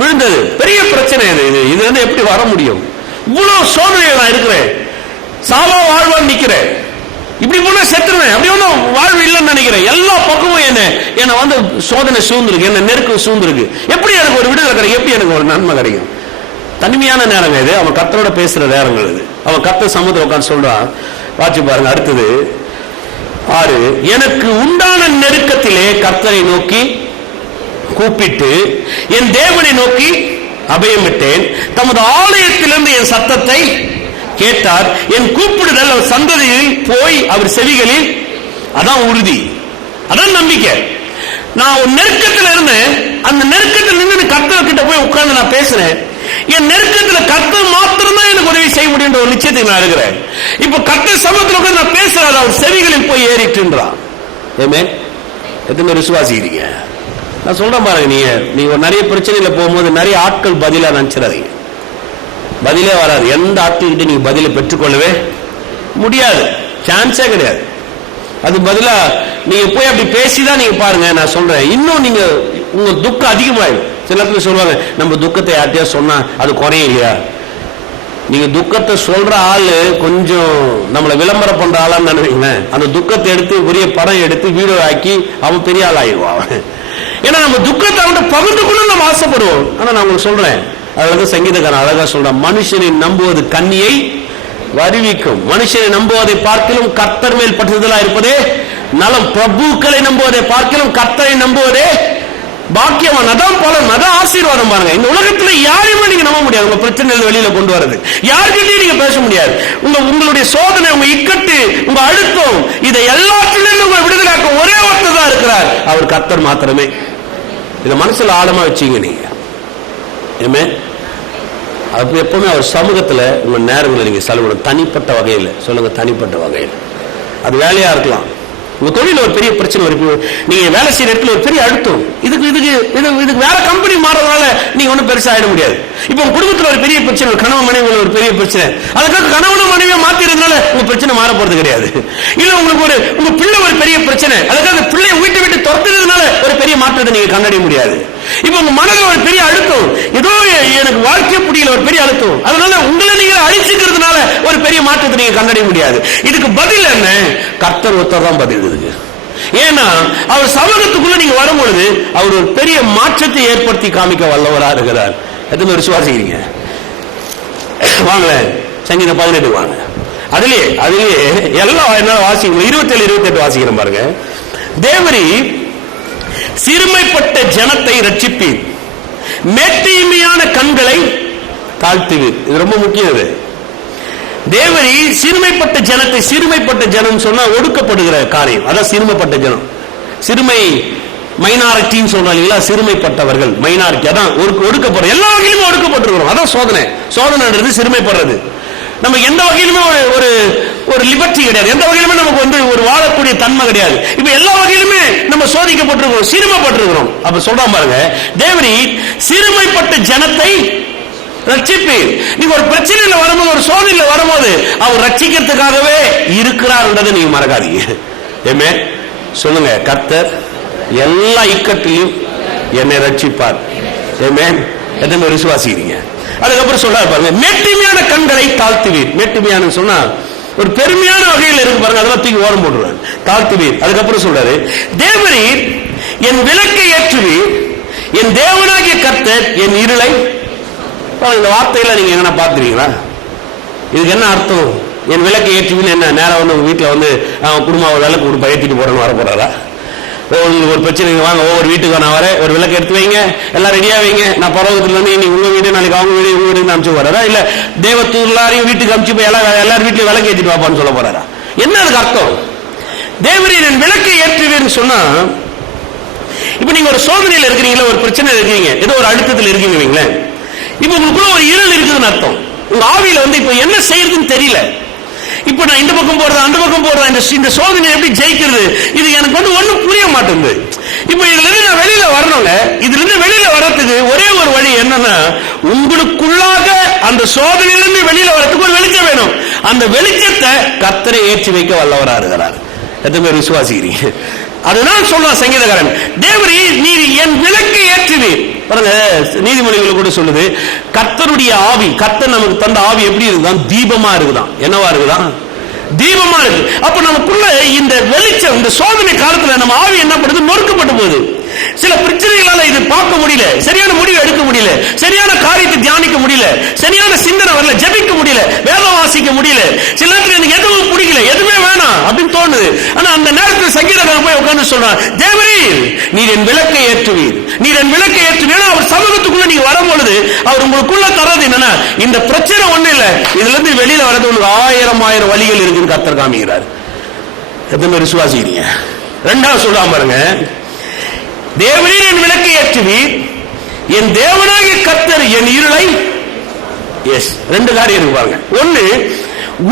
விழுந்தது. பெரிய பிரச்சனை இது. இது வந்து எப்படி வர முடியும்? இவ்வளவு சோதனைகள் நான் இருக்கிறேன், சாவா வாழ்வான்னு நிக்கிறேன், இப்படி போனா செத்துருவேன், அப்படி ஒன்றும் வாழ்வு இல்லைன்னு நினைக்கிறேன். எல்லா பக்கமும் என்ன வந்து சோதனை சூழ்ந்திருக்கு, என்ன நெருக்கம் சூழ்ந்திருக்கு. எப்படி எனக்கு ஒரு விடுதலை கிடைக்கும்? எப்படி எனக்கு ஒரு நன்மை கிடைக்கும்? தனிமையான நேரம் இது. அவன் கர்த்தரோட பேசுற நேரங்கள் இது. அவன் கர்த்தர் சமூகத்தில் உட்கார்ந்து சொல்றான். வாட்சி பாருங்க. அடுத்தது 6. எனக்கு உண்டான நெருக்கத்திலே கர்த்தரை நோக்கி கூப்பிட்டு என் தேவனை நோக்கி அபயமிட்டேன். தமது ஆலயத்திலிருந்து என் சத்தத்தை கேட்டார். என் கூப்பிடுதல் அவர் சந்ததியில் போய் அவர் செவிகளில். அதான் உறுதி, அதான் நம்பிக்கை. நான் ஒரு நெருக்கத்தில் இருந்தேன். அந்த நெருக்கத்தில் நின்று கர்த்தர் கிட்ட போய் உட்கார்ந்து நான் பேசுறேன். என் நெருக்கத்தில் கர்த்தர் மாத்திரம் தான் எனக்கு உதவி செய்ய முடியும் ஒரு நிச்சயத்துக்கு நான் இருக்கிறேன். இப்ப கர்த்தர் சமூகத்தில் உட்கார்ந்து நான் பேசுறேன், அவர் செவிகளில் போய் ஏறிட்டுன்றான். ஆமென். எத்தனை விசுவாசிக்கிறீங்க? நான் சொல்றேன் பாருங்க. நீங்க ஒரு நிறைய பிரச்சனையில போகும்போது நிறைய ஆட்கள் பதிலா நினைச்சிடாதீங்க. பதிலே வராது. எந்த ஆட்கிட்ட நீங்க பதிலை பெற்றுக்கொள்ளவே முடியாது, சான்ஸே கிடையாது. அது பதிலா நீங்க போய் அப்படி பேசிதான் நீங்க பாருங்க. நான் சொல்றேன், இன்னும் நீங்க உங்க துக்கம் அதிகமாயிடும். சில பேர் சொல்லுவாங்க, நம்ம துக்கத்தை யார்ட்டையா சொன்னா அது குறையும் இல்லையா? நீங்க துக்கத்தை சொல்ற ஆளு கொஞ்சம் நம்மளை விளம்பரம் பண்ற ஆளான்னு நினைவீங்களேன். அந்த துக்கத்தை எடுத்து பெரிய படம் எடுத்து வீடியோ ஆக்கி அவன் பெரிய ஆள் ஆயிடுவான். ஏன்னா நம்ம துக்கத்தை அவன் பகிர்ந்துக்கணும்னு நம்ம ஆசைப்படுவோம். ஆனா நான் உங்களுக்கு சொல்றேன், அது வந்து சங்கீதக்காரன் அழகா சொல்றான், மனுஷனை நம்புவது கண்ணியை வருவிக்கும், மனுஷனை நம்புவதை பார்க்கிலும் கர்த்தர் மேல் பற்றுதலா இருப்பதே நலம், பிரபுக்களை நம்புவதை பார்க்கிலும் கர்த்தரை நம்புவதே பாக்கியவான். அதான் பலன், அதான் ஆசீர்வாதம். பாருங்க, இந்த உலகத்துல யாரையுமே நீங்க நம்ப முடியாது. உங்க பிரச்சனைகள் வெளியில கொண்டு வரது யாருக்கிட்டையும் நீங்க பேச முடியாது. உங்களுடைய சோதனை, உங்க இக்கட்டு, உங்க அழுத்தம், இதை எல்லாத்திலிருந்து உங்க விடுதலாக்க ஒரே ஒருத்தர் தான் இருக்கிறார், அவர் கர்த்தர் மாத்திரமே. இதை மனசுல ஆழமா வச்சீங்க நீங்க. அப்ப எப்பவுமே அவர் சமூகத்துல உங்க நேரங்களை நீங்க செலவிடும். தனிப்பட்ட வகையில் சொல்லுங்க, தனிப்பட்ட வகையில். அது வேலையா இருக்கலாம், உங்க தொழில ஒரு பெரிய பிரச்சனை இருக்கு, நீங்க வேலை செய்யற இடத்துல ஒரு பெரிய அழுத்தம், இதுக்கு வேற கம்பெனி மாறதுனால நீங்க ஒன்றும் பெருசா ஆயிட முடியாது. இப்ப உங்க குடும்பத்துல ஒரு பெரிய பிரச்சனை, கணவன் மனைவி ஒரு பெரிய பிரச்சனை, அதுக்காக கணவனும் மனைவியை மாத்திரதுனால உங்க பிரச்சனை மாற போறது கிடையாது. இல்ல உங்களுக்கு உங்க பிள்ளை ஒரு பெரிய பிரச்சனை, அதுக்காக பிள்ளைய வீட்டை விட்டு துரத்துறதுனால ஒரு பெரிய மாற்றத்தை நீங்க கண்டறிய முடியாது. இப்ப உங்க மனதில் ஒரு பெரிய அழுத்தம், ஏதோ எனக்கு வாழ்க்கை புரியல, ஒரு பெரிய அழுத்தம், அதனால உங்களை நீங்க அழிச்சுக்கிறதுனால ஒரு பெரிய மாற்றத்தை நீங்க கண்டறிய முடியாது. இதுக்கு பதில் என்ன? கர்த்தர் ஒருத்தர் தான் பதில் இருக்கு. ஏன்னா அவர் சமூகத்துக்குள்ள நீங்க வரும்பொழுது அவர் ஒரு பெரிய மாற்றத்தை ஏற்படுத்தி காமிக்க வல்லவரா இருக்கிறார். எத்தனை விசுவாசிக்கிறீங்க? வாங்க சங்கீதம் 18 வாங்க. அதுலயே எல்லாம் என்ன வாசிக்கணும், 27, 28 வாசிக்கிறேன் பாருங்க. தேவரி சிறுமைப்பட்ட ஜனத்தை ரட்சிப்பீர், மேட்டிமையான கண்களை தாழ்த்துவீர். இது ரொம்ப முக்கியம். தேவரி சிறுமைப்பட்ட ஜனத்தை, சிறுமைப்பட்ட ஜனம் சொன்னா ஒடுக்கப்படுகிற காரியம், அதான் சிறுமைப்பட்ட ஜனம். சிறுமை மைனாரிட்டின்னு சொல்றாங்க, சிறுமைப்பட்டவர்கள் மைனாரிட்டி, அதான் ஒடுக்கப்படுற, எல்லா வகையிலுமே ஒடுக்கப்பட்டிருக்கிறோம். அதான் சோதனைன்றது சிறுமைப்படுறது. நம்ம எந்த வகையிலுமே ஒரு லிபர்ட்டி கிடையாது, எந்த வகையிலுமே நமக்கு வந்து ஒரு வாழக்கூடிய தன்மை கிடையாது. இப்ப எல்லா வகையிலுமே நம்ம சோதிக்கப்பட்டிருக்கிறோம், சிறுமைப்பட்டிருக்கிறோம். அப்ப சொல்றான் பாருங்க, தேவரி சிறுமைப்பட்ட ஜனத்தை ரட்சிப்பீர். நீங்க ஒரு பிரச்சனையில வரும்போது, ஒரு சோதனையில வரும்போது அவர் ரட்சிக்கிறதுக்காகவே இருக்கிறார்ன்றதை நீங்க மறக்காதீங்க. ஏமே சொல்லுங்க, கர்த்தர் எல்லா இக்கட்டிலும் என்னை ரட்சிப்பார். ஏமே எத்தனை விசுவாசிக்கிறீங்க? அதுக்கப்புறம் சொல்றாரு பாருங்க, மேட்டிமையான கண்களை தாழ்த்துவீர். மேட்டிமையான சொன்னா ஒரு பெருமையான வகையில் இருக்கு பாருங்க, அதெல்லாம் தூக்கி ஓரம் போடுறாங்க, தாழ்த்துவீர். அதுக்கப்புறம் சொல்றாரு, தேவரீர் என் விளக்கை ஏற்றுவீர், என் தேவனாகிய கர்த்தர் என் இருளை இந்த வார்த்தையில நீங்க எங்கன்னா பார்த்துருக்கீங்களா? இதுக்கு என்ன அர்த்தம்? என் விளக்கை ஏற்றுவின்னு என்ன நேரம் வந்து உங்க வீட்டில் வந்து குடும்ப விளக்கு கொடுப்பா ஏற்றிட்டு போறேன்னு வர போறாரா? உங்களுக்கு ஒரு பிரச்சனை வாங்க, ஒவ்வொரு வீட்டுக்கு நான் வரேன், ஒரு விளக்கு எடுத்து வைங்க, எல்லாம் ரெடியா வைங்க, நான் பரவத்துல வந்து இன்னைக்கு உங்க வீடு நாளைக்கு அவங்க வீடு உங்க வீடு அனுப்பிச்சு போறாரா? இல்ல தேவத்தூர் எல்லாரையும் வீட்டுக்கு அனுப்பிச்சு போய் எல்லாரும் வீட்லயும் விளக்கு ஏற்றிட்டு வாப்பான்னு சொல்ல போறாரா? என்ன அதுக்கு அர்த்தம்? தேவரீர் என் விளக்கை ஏற்றுவேன்னு சொன்னா, இப்ப நீங்க ஒரு சோதனையில இருக்கிறீங்களா, ஒரு பிரச்சனை இருக்கிறீங்க, ஏதோ ஒரு அழுத்தத்தில் இருக்கீங்க வைங்களேன். இப்ப உங்களுக்குள்ள ஒரு இருள் இருக்குதுன்னு அர்த்தம். உங்க ஆவியில வந்து இப்ப என்ன செய்யறதுன்னு தெரியல. இப்ப நான் இந்த பக்கம் போறதா அந்த பக்கம் போறதா, இந்த சோதனை எப்படி ஜெயிக்கிறது, இது எனக்கு வந்து ஒண்ணும் புரிய மாட்டேங்குது. இப்ப இதுல இருந்து நான் வெளியில வரணுங்க. இதுல இருந்து வெளியில வர்றதுக்கு ஒரே ஒரு வழி என்னன்னா, உங்களுக்குள்ளாக அந்த சோதனையிலிருந்து வெளியில வர்றதுக்கு ஒரு வெளிச்சம் வேணும். அந்த வெளிச்சத்தை கர்த்தரை ஏற்றி வைக்க வல்லவரா இருக்கிறார். எத்தனை பேர் விசுவாசிக்கிறீங்க? அதுதான் சொல்றான் சங்கீதக்காரன், தேவரீ நீர் என் விளக்கை ஏற்றுவீர். பாருங்க, நீதிமொழிகள் கூட சொல்லுது, கர்த்தருடைய ஆவி, கர்த்தர் நமக்கு தந்த ஆவி எப்படி இருக்குதான்? தீபமா இருக்குதான். என்னவா இருக்குதான்? தீபமா இருக்கு. அப்ப நமக்குள்ள இந்த வெளிச்சம், இந்த சோதனை காலத்துல நம்ம ஆவி என்ன பண்ணுது? நொறுக்கப்பட்டு போகுது. சில பிரச்சனைகளால இது பார்க்க முடியல, சரியான முடிவு எடுக்க முடியல, சரியான காரியத்தை தியானிக்க முடியல, சரியான சிந்தனை வரல, ஜெபிக்க முடியல, வேதம் வாசிக்க முடியல. சில நேரத்தில் எனக்கு எதுவும் பிடிக்கல, எதுவுமே வேணாம் அப்படின்னு தோணுது. ஆனா அந்த நேரத்தில் சங்கீதக்காரன் போய் உட்கார்ந்து சொல்றான், தேவரீர் நீர் என் விளக்கை ஏற்றுவீர், நீர் என் விளக்கை ஏற்றுவீர். அவர் சமூகத்துக்குள்ள நீங்க வரும்பொழுது அவர் உங்களுக்குள்ள தர்றது என்னன்னா, இந்த பிரச்சனை ஒண்ணு இல்ல, இதுல இருந்து வெளியில வரது உங்களுக்கு ஆயிரம் வழிகள் இருக்குன்னு கர்த்தர் காமிக்கிறார். எத்தனை விசுவாசிக்கிறீங்க? ரெண்டாவது சொல்லாம பாருங்க, தேவரீர் என் விளக்கை ஏற்றுவீர், என் தேவனாகிய கர்த்தர் என் இருளை. எஸ், ரெண்டு காரியம் இருக்கு பாருங்க. ஒண்ணு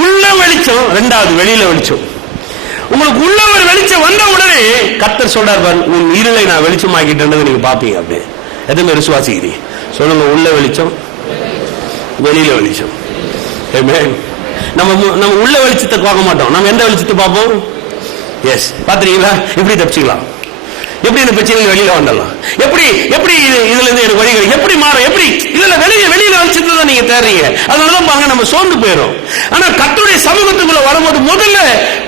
உள்ள வெளிச்சம், ரெண்டாவது வெளியில வெளிச்சம். உங்களுக்கு உள்ள ஒரு வெளிச்சம் வந்த உடனே கர்த்தர் சொல்றார், உன் இருளை நான் வெளிச்சமாக்கிட்டேன்னு நீங்க பாப்பீங்க. அப்படி எதுவுமே விசுவாசிக்கிறீங்க? சொல்லுங்க, உள்ள வெளிச்சம், வெளியில வெளிச்சம். நம்ம உள்ள வெளிச்சத்தை பார்க்க மாட்டோம், நம்ம எந்த வெளிச்சத்தை பார்ப்போம்? எஸ், பாத்துறீங்களா? எப்படி தப்பிச்சுக்கலாம், எப்படி இந்த பிரச்சனை வெளியில வந்துடலாம், எப்படி இதுல இருந்து எனக்கு வழிகள் எப்படி மாறும், எப்படி இதுல வெளியில வெளிச்சத்தை தான் நீங்க தேடுறீங்க. அதனாலதான் பாருங்க நம்ம சோர்ந்து போயிடும். ஆனா கர்த்தருடைய சமூகத்துக்குள்ள வரும்போது முதல்ல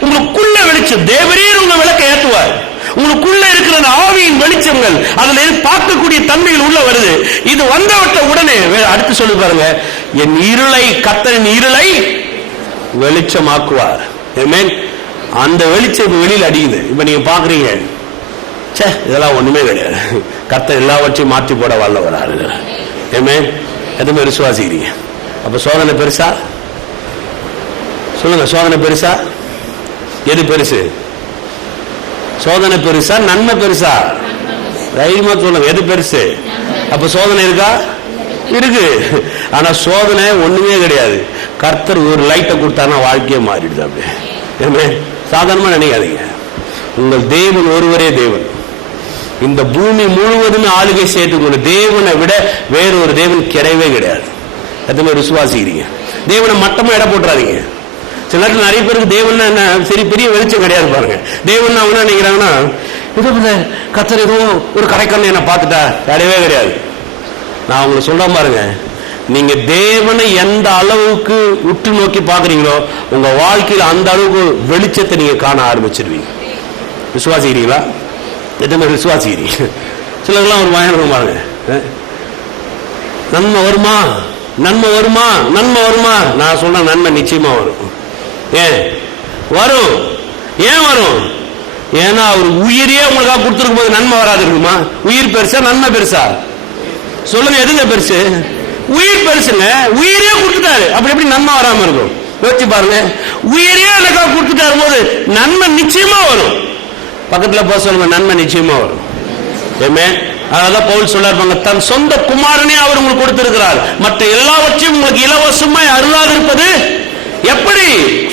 உங்களுக்குள்ள வெளிச்சம், தேவரீர் உங்க விளக்கை ஏற்றுவார். உங்களுக்குள்ள இருக்கிற ஆவியின் வெளிச்சங்கள், அதுல பார்க்கக்கூடிய தன்மைகள் உள்ள வருது. இது வந்தவற்ற உடனே அடுத்து சொல்லி பாருங்க, என் இருளை, கர்த்தரின் இருளை வெளிச்சமாக்குவார். அந்த வெளிச்சம் வெளியில் அடிக்குது. இப்ப நீங்க பாக்குறீங்க, இதெல்லாம் ஒண்ணுமே கிடையாது, கர்த்தர் எல்லாவற்றையும் மாற்றி போட வல்லவராரு. எதுவுமே விசுவாசிக்கிறீங்க? அப்ப சோதனை பெருசா? சொல்லுங்க, சோதனை பெருசா? எது பெருசு? சோதனை பெருசா, நன்மை பெருசா? தைரியமா சொல்லுங்க, எது பெருசு? அப்ப சோதனை இருக்கா? இருக்கு. ஆனா சோதனை ஒண்ணுமே கிடையாது. கர்த்தர் ஒரு லைட்டை கொடுத்தாருன்னா வாழ்க்கையே மாறிடுது. அப்படியே சாதாரணமா நினைக்காதீங்க. உங்கள் தேவன் ஒருவரே தேவன். இந்த பூமி முழுவதுமே ஆளுகை சேர்த்துக்கொண்டு தேவனை விட வேற ஒரு தேவன் கிடையவே கிடையாது. எதுவுமே விசுவாசிக்கிறீங்க? தேவனை மட்டமா இட போட்டுறாதீங்க. சில நேரத்தில் நிறைய பேருக்கு தேவன் என்ன சரி பெரிய வெளிச்சம் கிடையாது. பாருங்க, தேவன் அவங்க நினைக்கிறாங்கன்னா, கர்த்தர் ஏதோ ஒரு கடைக்கண்ண என்ன பார்த்துட்டா, கிடையவே கிடையாது. நான் உங்களை சொல்ற பாருங்க, நீங்க தேவனை எந்த அளவுக்கு உற்று நோக்கி பாக்குறீங்களோ உங்க வாழ்க்கையில் அந்த அளவுக்கு வெளிச்சத்தை நீங்க காண ஆரம்பிச்சிருவீங்க. விசுவாசிக்கிறீங்களா? எதுவுமே விசுவாசிக்கிறீங்க? சிலர்லாம் ஒரு பயணம் பாருங்க, நன்மை வருமா, நன்மை வருமா, நன்மை வருமா? நான் சொல்ற நன்மை நிச்சயமா வரும். ஏன் வரும்? ஏன் வரும்? ஏன்னா அவர் உயிரே உங்களுக்காக கொடுத்துருக்கும் போது நன்மை வராது இருக்குமா? உயிர் பெருசா, நன்மை பெருசா? சொல்லுங்க, எதுங்க பெருசு? உயிர் பெருசுங்க. உயிரே கொடுத்துட்டாரு, அப்படி எப்படி நன்மை வராம இருக்கும்? யோசிச்சு பாருங்க. உயிரே எனக்காக கொடுத்துட்டாரு போது நன்மை நிச்சயமா வரும். பக்கத்துல போக சொல்லுங்க, நன்மை நிச்சயமா வரும். அதான் பவுல் சொல்றாரு, தன் சொந்த குமாரனே அவர் உங்களுக்கு கொடுத்திருக்கிறார், மற்ற எல்லாவற்றையும் உங்களுக்கு இலவசமாய் அருளாதிருப்பது எப்படி?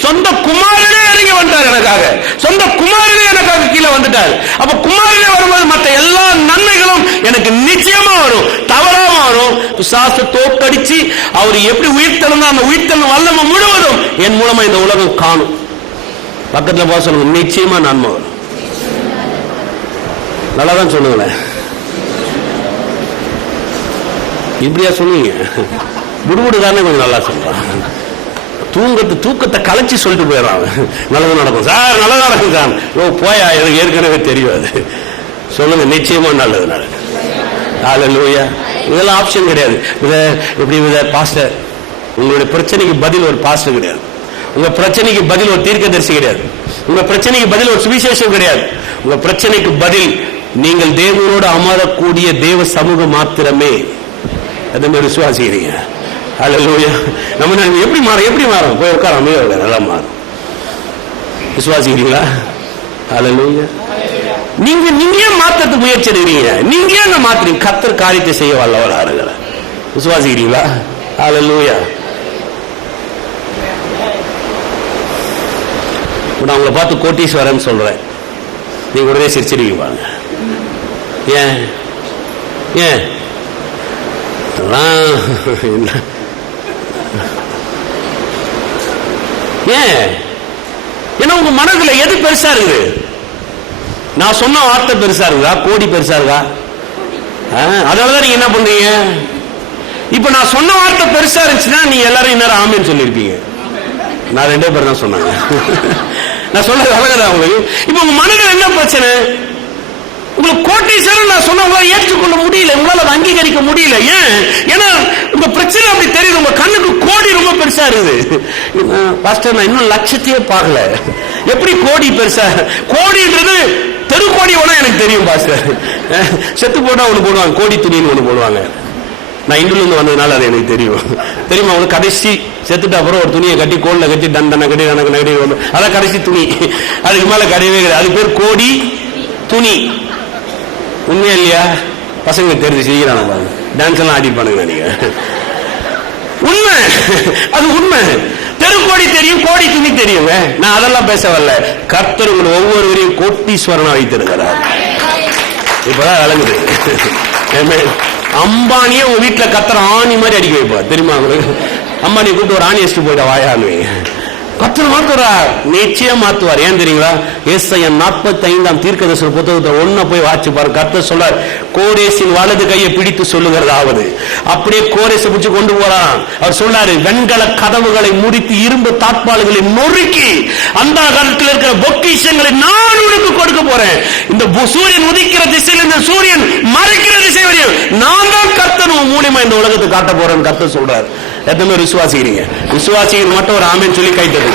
சொந்த குமாரனே இறங்கி வந்துட்டார் எனக்காக, சொந்த குமாரனே எனக்காக கீழே வந்துட்டார். அப்ப குமாரனே வரும்போது மற்ற எல்லா நன்மைகளும் எனக்கு நிச்சயமா வரும், தவறாம வரும். பிசாசை தோற்கடிச்சு அவர் எப்படி உயிர்த்தெழுந்தா அந்த உயிர்த்தெழும் வல்லமை முழுவதும் என் மூலமா இந்த உலகம் காணும். பக்கத்துல போக சொல்லுங்க, நிச்சயமா நன்மை வரும். நல்லாதான் சொல்லுங்களேன். இப்படியா சொல்லுவீங்க? விடுவிடுதானே கொஞ்சம் நல்லா சொல்றான். தூக்கத்தை கலைச்சி சொல்லிட்டு போயிடறான், நல்லது நடக்கும் சார், நல்லது நடக்கும் சார். ஓ போயா, எனக்கு ஏற்கனவே தெரியாது. சொல்லுங்க, நிச்சயமா நல்லது நடக்கும். ஹல்லேலூயா. இதெல்லாம் ஆப்ஷன் கிடையாது. இப்படி பாஸ்டர், உங்களுடைய பிரச்சனைக்கு பதில் ஒரு பாஸ்டர் கிடையாது. உங்க பிரச்சனைக்கு பதில் ஒரு தீர்க்கதரிசி கிடையாது. உங்க பிரச்சனைக்கு பதில் ஒரு சுவிசேஷம் கிடையாது. உங்க பிரச்சனைக்கு பதில் நீங்கள் தேவனோடு அமரக்கூடிய தேவ சமூகம் மாத்திரமே. அது மாதிரி விசுவாசிக்கிறீங்க. அல்லேலூயா. நம்ம எப்படி மாறும்? போய் உட்கார அமைதியா நல்லா மாறும். விசுவாசிக்கிறீங்களா? அல்லேலூயா. நீங்க ஏன் மாற்றத்துக்கு முயற்சி எடுக்கிறீங்க? நீங்க ஏன் மாத்துறீங்க? கர்த்தர் காரியத்தை செய்ய வல்லவர் ஆறுகிறார். விசுவாசிக்கிறீங்களா? அல்லேலூயா. நான் உங்களை பார்த்து கோட்டீஸ்வரன் சொல்றேன், நீங்க உடனே சிரிச்சிருக்கீங்க. ஏன் ஏன் ஏன்? ஏன்னா உங்க மனதுல எது பெருசா இருக்குது? நான் சொன்ன வார்த்தை பெருசா இருக்குதா? கோடி பெருசா இருக்கா? அதனாலதான் நீங்க என்ன பண்றீங்க? இப்ப நான் சொன்ன வார்த்தை பெருசா இருந்துச்சுன்னா நீங்க எல்லாரும் இன்னும் ஆமேன்னு சொல்லிருப்பீங்க. நான் 2 பேர் தான் சொன்னாங்க. நான் சொல்றது அழகா உங்களுக்கு. இப்ப உங்க மனதில் என்ன பிரச்சனை? உங்களுக்கு கோட்டீஸ்வரன் நான் சொன்ன உங்களால ஏற்றுக்கொள்ள முடியல, உங்களால அங்கீகரிக்க முடியல. ஏன்? ஏன்னா உங்க பிரச்சனை அப்படி தெரியுது. உங்க கண்ணுக்கு கோடி ரொம்ப பெருசா இருக்குது. பாஸ்டர், நான் இன்னும் லட்சத்தையே பார்க்கல, எப்படி கோடி பெருசா? கோடின்றது தெரு கோடி வேணா எனக்கு தெரியும் பாஸ்டர். செத்து போட்டா ஒண்ணு போடுவாங்க, கோடி துணின்னு ஒண்ணு போடுவாங்க. நான் இந்துல இருந்து வந்ததுனால அது எனக்கு தெரியும். தெரியுமா அவங்களுக்கு? கடைசி செத்துட்டு அப்புறம் ஒரு துணியை கட்டி கோல்ல கட்டி தண்டனை கட்டி எனக்கு நகடி ஒன்று, அதான் கடைசி துணி. அதுக்கு மேல கிடையவே கிடையாது. அது பேர் கோடி துணி. உண்மையா இல்லையா? பசங்களுக்கு தெரிஞ்சு செய்யறாங்க பாருங்க, டான்ஸ் எல்லாம் ஆடிப்பானுங்க நினைக்கிறேன். உண்மை, அது உண்மை. தெருக்கோடி தெரியும், கோடி துணி தெரியுங்க. நான் அதெல்லாம் பேச வரல. கர்த்தர் உங்களை ஒவ்வொருவரையும் கோட்டீஸ்வரனா வைத்திருக்கிறார். இப்பதான் விளங்குது. அம்பானியே உங்க வீட்டுல கத்தர ஆணி மாதிரி அடிக்க வைப்பார். தெரியுமா உங்களுக்கு? அம்பானி கூப்பிட்டு ஒரு ஆணி வச்சுட்டு போயிட்டா வாயான்னு. கத்தர் மாத்துறார், நிச்சயம் மாத்துவார். ஏன் தெரியுங்களா? ஏசாயா 45 தீர்க்கதரிசன புத்தகத்தை ஒன்ன போய் வாட்சி பாரு. கர்த்தர் சொல்றார், கோரேசின் வலது கையை பிடித்து சொல்லுகிறதாவது. அப்படியே கோரேசை பிடிச்சு கொண்டு போறான். அவர் சொன்னாரு, வெண்கல கதவுகளை முடித்து இரும்பு தாட்பால்களை நொறுக்கி அந்த காலத்தில் இருக்கிற பொக்கிஷங்களை நான் உனக்கு கொடுக்க போறேன். இந்த சூரியன் உதிக்கிற திசையில் இந்த சூரியன் மறைக்கிற திசை வரையும் நான் தான் கர்த்தர் மூலியமா இந்த உலகத்தை காட்ட போறேன்னு கர்த்தர் சொல்றாரு. எத்தனை பேர் விசுவாசிக்கிறீங்க? விசுவாசிகள் மட்டும் ஒரு ஆமென் சொல்லி கைத்தது.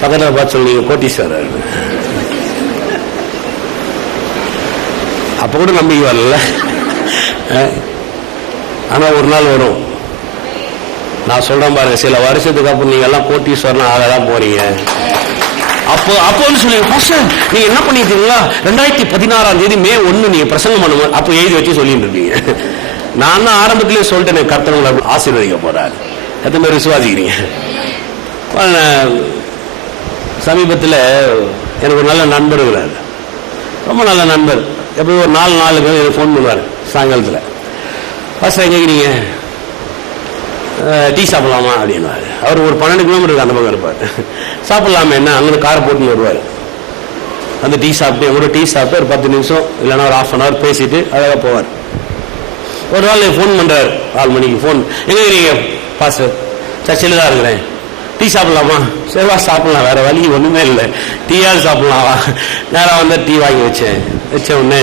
பக்கத்தில் பார்த்து சொல்லுங்க, கோட்டீஸ்வரர். அப்ப கூட நம்பிக்கை வரல. ஆனா ஒரு நாள் வரும். நான் சொல்றேன் பாருங்க, சில வருஷத்துக்கு அப்புறம் நீங்க எல்லாம் கோட்டீஸ்வரன் ஆகதான் போறீங்க. அப்போ சொல்லி நீங்க என்ன பண்ணிட்டீங்களா? 2016 மே 1 நீங்க பிரசங்கம் பண்ணுவோம். அப்போ எழுதி வச்சு சொல்லிட்டு இருப்பீங்க. நான் தான் ஆரம்பத்திலேயே சொல்லிட்டேன், கர்த்தர் ஆசீர்வதிக்க போறாரு. எத்தனை பேர் விசுவாசிக்கிறீங்க? சமீபத்தில் எனக்கு ஒரு நல்ல நண்பர் இருக்கிறார், ரொம்ப நல்ல நண்பர். எப்படி ஒரு 4 நாளுக்கு எனக்கு ஃபோன் பண்ணுவார் சாயங்காலத்தில். ஃபர்ஸ்ட் எங்கே இருக்கிறீங்க? டீ சாப்பிடலாமா அப்படின்வாரு. அவர் ஒரு 12 கிலோமீட்டருக்கு அந்த பக்கம் இருப்பார். சாப்பிடலாமா என்ன? அங்கே காரை போட்டுன்னு வருவார். அந்த டீ சாப்பிட்டு எங்களோட டீ சாப்பிட்டு ஒரு 10 நிமிஷம் இல்லைன்னா ஒரு 1/2 hour பேசிட்டு அழகாக போவார். ஒரு நாள் ஃபோன் பண்ணுறாரு, 4 மணிக்கு ஃபோன். எங்கே இருக்கிறீங்க? பாஸ்டர், சர்ச்சில் தான் இருக்கிறேன். டீ சாப்பிடலாமா? சரிவா சாப்பிடலாம், வேற வழி ஒன்றுமே இல்லை, டீயாவது சாப்பிடலாமா? நேரம் வந்து டீ வாங்கி வச்ச உடனே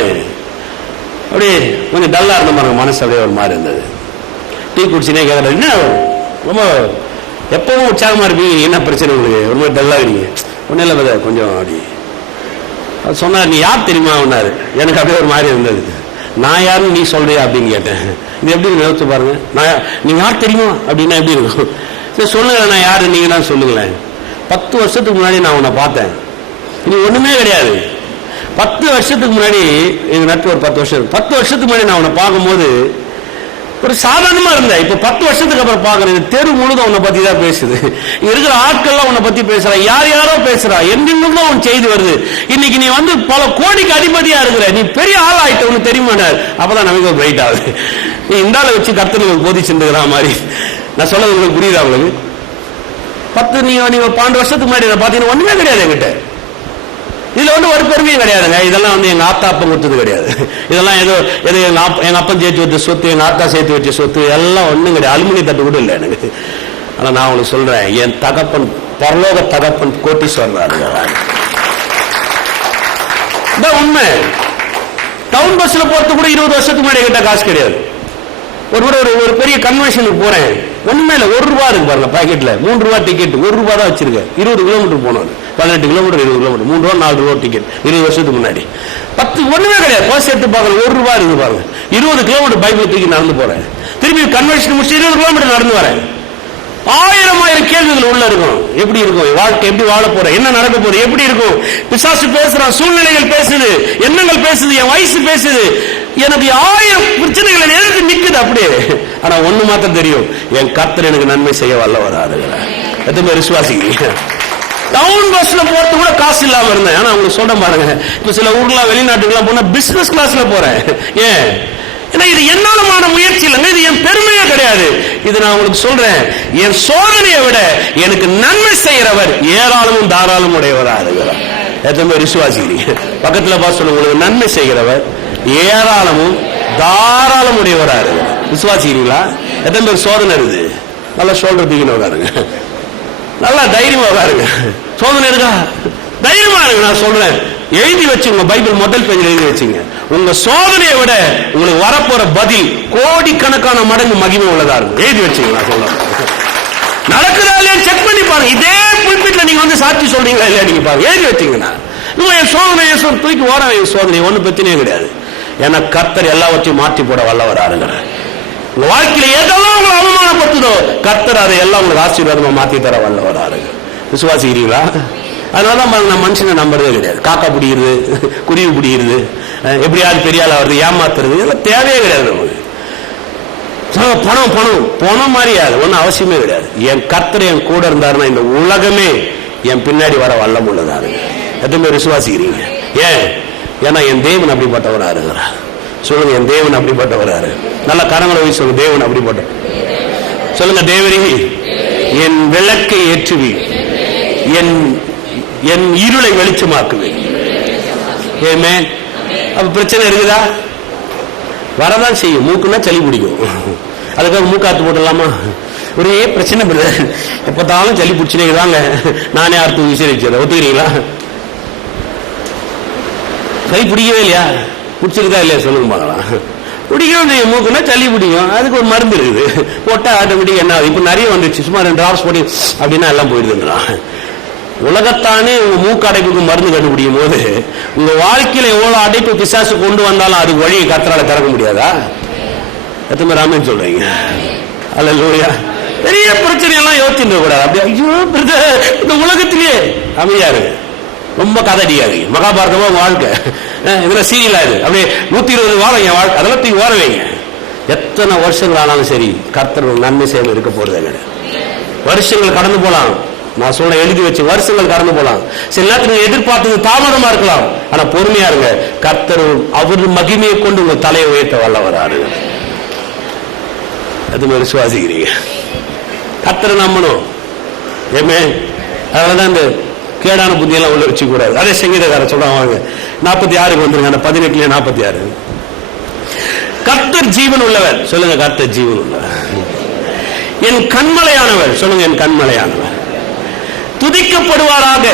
அப்படியே கொஞ்சம் டல்லாக இருந்த மாதிரி மனசு அப்படியே ஒரு மாதிரி இருந்தது. டீ குடிச்சுனே கேட்குறேன், என்ன ரொம்ப எப்பவும் உற்சாகமாக இருப்பீங்க, என்ன பிரச்சனை உங்களுக்கு? ரொம்ப டல்லாக இருக்கீங்க. ஒன்றும் இல்லை பத கொஞ்சம் அப்படி சொன்னார். நீ யார் தெரியுமா ஒன்னாரு? எனக்கு அப்படியே ஒரு மாதிரி இருந்தது. நான் யாருன்னு நீ சொல்றியா அப்படின்னு கேட்டேன். இது எப்படி நினைச்சு பாருங்க. நீ யார் தெரியுமா அப்படின்னா எப்படி இருக்கும்? சரி சொல்லுங்க, நான் யாரு நீங்க தான் சொல்லுங்களேன். 10 வருஷத்துக்கு முன்னாடி நான் உன்னை பார்த்தேன், நீ ஒண்ணுமே கிடையாது. 10 வருஷத்துக்கு முன்னாடி எங்க நட்பு ஒரு 10 வருஷத்துக்கு முன்னாடி நான் உன்னை பார்க்கும்போது ஒரு சாதாரணமா இருந்தேன். இப்ப 10 வருஷத்துக்கு அப்புறம் பாக்குறேன், தெரு முழுதும் உன்னை பத்தி தான் பேசுது. இங்க இருக்கிற ஆட்கள்லாம் உன்னை பத்தி பேசுறா, யார் யாரோ பேசுறா, எங்கெங்கும் உன் செய்தி வருது. இன்னைக்கு நீ வந்து பல கோடிக்கு அதிபதியா இருக்கிற, நீ பெரிய ஆள் ஆயிட்ட, உனக்கு தெரியுமா? அப்பதான் நமக்கு ஒரு பிரைட் ஆகுது. நீ இந்தால வச்சு கர்த்தனுக்கு போதிச்சுருக்கிற மாதிரி. நான் சொல்றது உங்களுக்கு புரியுதா? உங்களுக்கு 10 நீங்க 12 வருஷத்துக்கு முன்னாடி பாத்தீங்கன்னா ஒண்ணுமே கிடையாது என்கிட்ட. இதுல வந்து ஒரு பெருமையும் கிடையாதுங்க. இதெல்லாம் வந்து எங்க ஆத்தா அப்பம் கொடுத்தது கிடையாது. இதெல்லாம் ஏதோ எங்க அப்பன் சேர்த்து வச்ச சொத்து, எங்க ஆத்தா சேர்த்து வச்ச சொத்து எல்லாம் ஒண்ணும் கிடையாது. அலுமினிய தட்டு கூட இல்லை எனக்கு. ஆனா நான் உங்களுக்கு சொல்றேன், என் தகப்பன், பரலோக தகப்பன் கோட்டீஸ்வரர். உண்மை. டவுன் பஸ்ல போறது கூட 20 வருஷத்துக்கு முன்னாடி கிட்ட காசு கிடையாது. ஒரு பெரிய கன்வென்ஷனுக்கு போறேன், ஒண்ணுமே இல்லை, ₹1 இருக்கு பாருங்க பாக்கெட்ல, ₹3 டிக்கெட், ₹1 தான் வச்சிருக்கேன். 20 கிலோமீட்டர் போனோம், 18 கிலோமீட்டர் 20 கிலோமீட்டர், ₹3 ₹4 டிக்கெட், 20 வருஷத்துக்கு முன்னாடி. 10 ஒண்ணுமே கிடையாது, பர்ஸ் எடுத்து பாருங்க, ₹1 இருக்கு பாருங்க. 20 கிலோமீட்டர் பைபிள் தூக்கி நடந்து போறேன், திருப்பி கன்வென்ஷன் முடிச்சு 20 கிலோமீட்டர் நடந்து வரேன். ஆயிரம் கேள்விகள் உள்ள இருக்கும். எப்படி இருக்கும் வாழ்க்கை, எப்படி வாழ போற, என்ன நடக்க போறது, எப்படி இருக்கும், பிசாசு பேசுறான், சூழ்நிலைகள் பேசுது, எண்ணங்கள் பேசுது, என் வயசு பேசுது, எனக்கு 1000 பிரச்சனைகள் எதிர்த்து நிக்குது அப்படியே. ஆனா ஒண்ணு மாத்திரம் தெரியும், என் கர்த்தர் எனக்கு நன்மை செய்ய வல்லவராக. எத்தனை பேர் விசுவாசிக்கிறீங்க? டவுன் பஸ்ல போறது கூட காசு இல்லாம இருந்தேன். ஆனா அவங்க சொல்ற பாருங்க, இப்ப சில ஊர்லாம் வெளிநாட்டுக்கெல்லாம் போனா பிசினஸ் கிளாஸ்ல போறேன். ஏன்? இது என்னாலமான முயற்சி இல்லைங்க, இது என் பெருமையே கிடையாது. இது நான் உங்களுக்கு சொல்றேன், என் சோதனையை விட எனக்கு நன்மை செய்கிறவர் ஏராளமும் தாராளம் உடையவராக இருக்கிறார். எத்தனை பேர் விசுவாசிக்கிறீங்க? பக்கத்துல பார்த்து சொல்லுங்க, உங்களுக்கு நன்மை செய்கிறவர் ஏராளமும் தாராளம் உடையவராக இருக்கிறார். விசுவாசிக்கிறீங்களா? எத்தனை பேர் சோதனை இருக்குது? நல்லா ஷோல்டர் தூக்கின்னு உட்காருங்க, நல்லா தைரியமா உட்காருங்க. சோதனை இருக்கா? தைரியமா இருக்கு. நான் சொல்றேன், எழுதி வச்சுங்க, பைபிள் முதல் பேஜில் எழுதி வச்சுங்க. உங்க சோதனையை விட உங்களுக்கு வரப்போற பதில் கோடிக்கணக்கான மடங்கு மகிமை உள்ளதா இருக்கும். எழுதி வச்சுங்க. நான் சொல்றேன், நடக்குதா இல்லையா செக் பண்ணி பாருங்க. இதே புல்பிட்ல நீங்க வந்து சாட்சி சொல்றீங்களா இல்லையா நீங்க பாருங்க, எழுதி வச்சீங்கன்னா. என் சோதனை தூக்கி ஓட, என் சோதனை ஒன்னும் பிரச்சனையே கிடையாது. ஏன்னா கர்த்தர் எல்லாவற்றையும் மாற்றி போட வல்லவராக இருக்கிறார். உங்க வாழ்க்கையில எதெல்லாம் உங்களை அவமானப்படுத்துதோ கர்த்தர் அதை எல்லாம் உங்களுக்கு ஆசீர்வாதமா மாற்றி தர வல்லவராக இருக்கிறார். விசுவாசிக்கிறீங்களா? அதனாலதான் நான் மனுஷனை நம்புறதே கிடையாது. காக்கா பிடிக்கிறது, குருவி பிடிக்கிறது, எப்படியாவது பெரிய ஆள் வருது, ஏமாத்துறது, இதெல்லாம் தேவையே கிடையாது நமக்கு. பணம் பணம் பணம் மாதிரியாது ஒன்னும் அவசியமே கிடையாது. என் கர்த்தர் என் கூட இருந்தாருன்னா இந்த உலகமே என் பின்னாடி வர வல்லம் உள்ளதாரு. எத்தனை விசுவாசிக்கிறீங்க? ஏன்? ஏன்னா என் தேவன் அப்படிப்பட்டவரா இருக்கிறார். சொல்லுங்க, என் தேவன் அப்படிப்பட்டவராரு. நல்ல கரங்களை வச்சு சொல்லுங்க, தேவன் அப்படிப்பட்ட. சொல்லுங்க, தேவரே என் விளக்கை ஏற்றுவி, என் இருளை வெளிச்சமாக்குவேன். ஆமென். அப்ப பிரச்சனை இருக்குதா? வரதான் செய்யும். மூக்குன்னா சளி பிடிக்கும், அதுக்காக மூக்காத்து போட்டலாமா? ஒரே பிரச்சனை எப்பத்தாலும் சளி பிடிச்சுனே தாங்க. நானே அறுத்து விசாரிச்சதை ஒத்துக்கிறீங்களா? சளி பிடிக்கவே இல்லையா? பிடிச்சிருக்கா இல்லையா சொல்லுங்க பார்க்கலாம். பிடிக்கும் செய்யும். மூக்குன்னா சளி பிடிக்கும், அதுக்கு ஒரு மருந்து இருக்குது, போட்டா ஆட்டோமேட்டிக் என்ன ஆகுது? இப்ப நிறைய வந்துருச்சு, சும்மா 2 டிராப்ஸ் போட்டு அப்படின்னா எல்லாம் போயிடுதுன்றான். உலகத்தானே உங்க மூக்கு அடைப்புக்கு மருந்து கண்டுபிடிக்கும் போது உங்க வாழ்க்கையில எவ்வளவு அடைப்பு பிசாசு கொண்டு வந்தாலும் அதுக்கு வழியை கர்த்தரால திறக்க முடியாதா? எத்தனை பேர் ஆமென் சொல்றீங்க? அல்லேலூயா. பெரிய பிரச்சனை எல்லாம் யோசிச்சுட்டு கூடாது. அப்படியே ஐயோ இந்த உலகத்திலேயே அமைதியா இருக்கு, ரொம்ப கதடியாது. மகாபாரதமா வாழ்க்கை, இதுல சீரியலா இது அப்படியே 120 வாரம் என் வாழ்க்கை, அதெல்லாம் தூக்கி ஓர வைங்க. எத்தனை வருஷங்கள் ஆனாலும் சரி கர்த்தர் நன்மை செய்ய இருக்க போறது கிடையாது. வருஷங்கள் கடந்து போலாம், நான் சொல்ல எழுதி வச்சு வருஷங்கள் கடந்து போலாம். சில நேரத்தில் எதிர்பார்த்தது தாமதமா இருக்கலாம், ஆனா பொறுமையா இருங்க. கர்த்தர் அவர் மகிமையை கொண்டு உங்க தலையை உயர்த்த வல்லவராரு. அது விசுவாசிக்கிறீங்க? கர்த்தரை நம்பணும். ஏமே அதனாலதான் இந்த கேடான புத்தியெல்லாம் உள்ள வச்சு கூடாது. அதே சங்கீதக்காரர் சொல்றாங்க, 46 வந்துருங்க, அந்த 18 46. கர்த்தர் ஜீவன் உள்ளவர். சொல்லுங்க, கர்த்தர் ஜீவன் உள்ளவர். என் கண்மலையானவர். சொல்லுங்க, என் கண்மலையானவர். துதிக்கப்படுவாராக,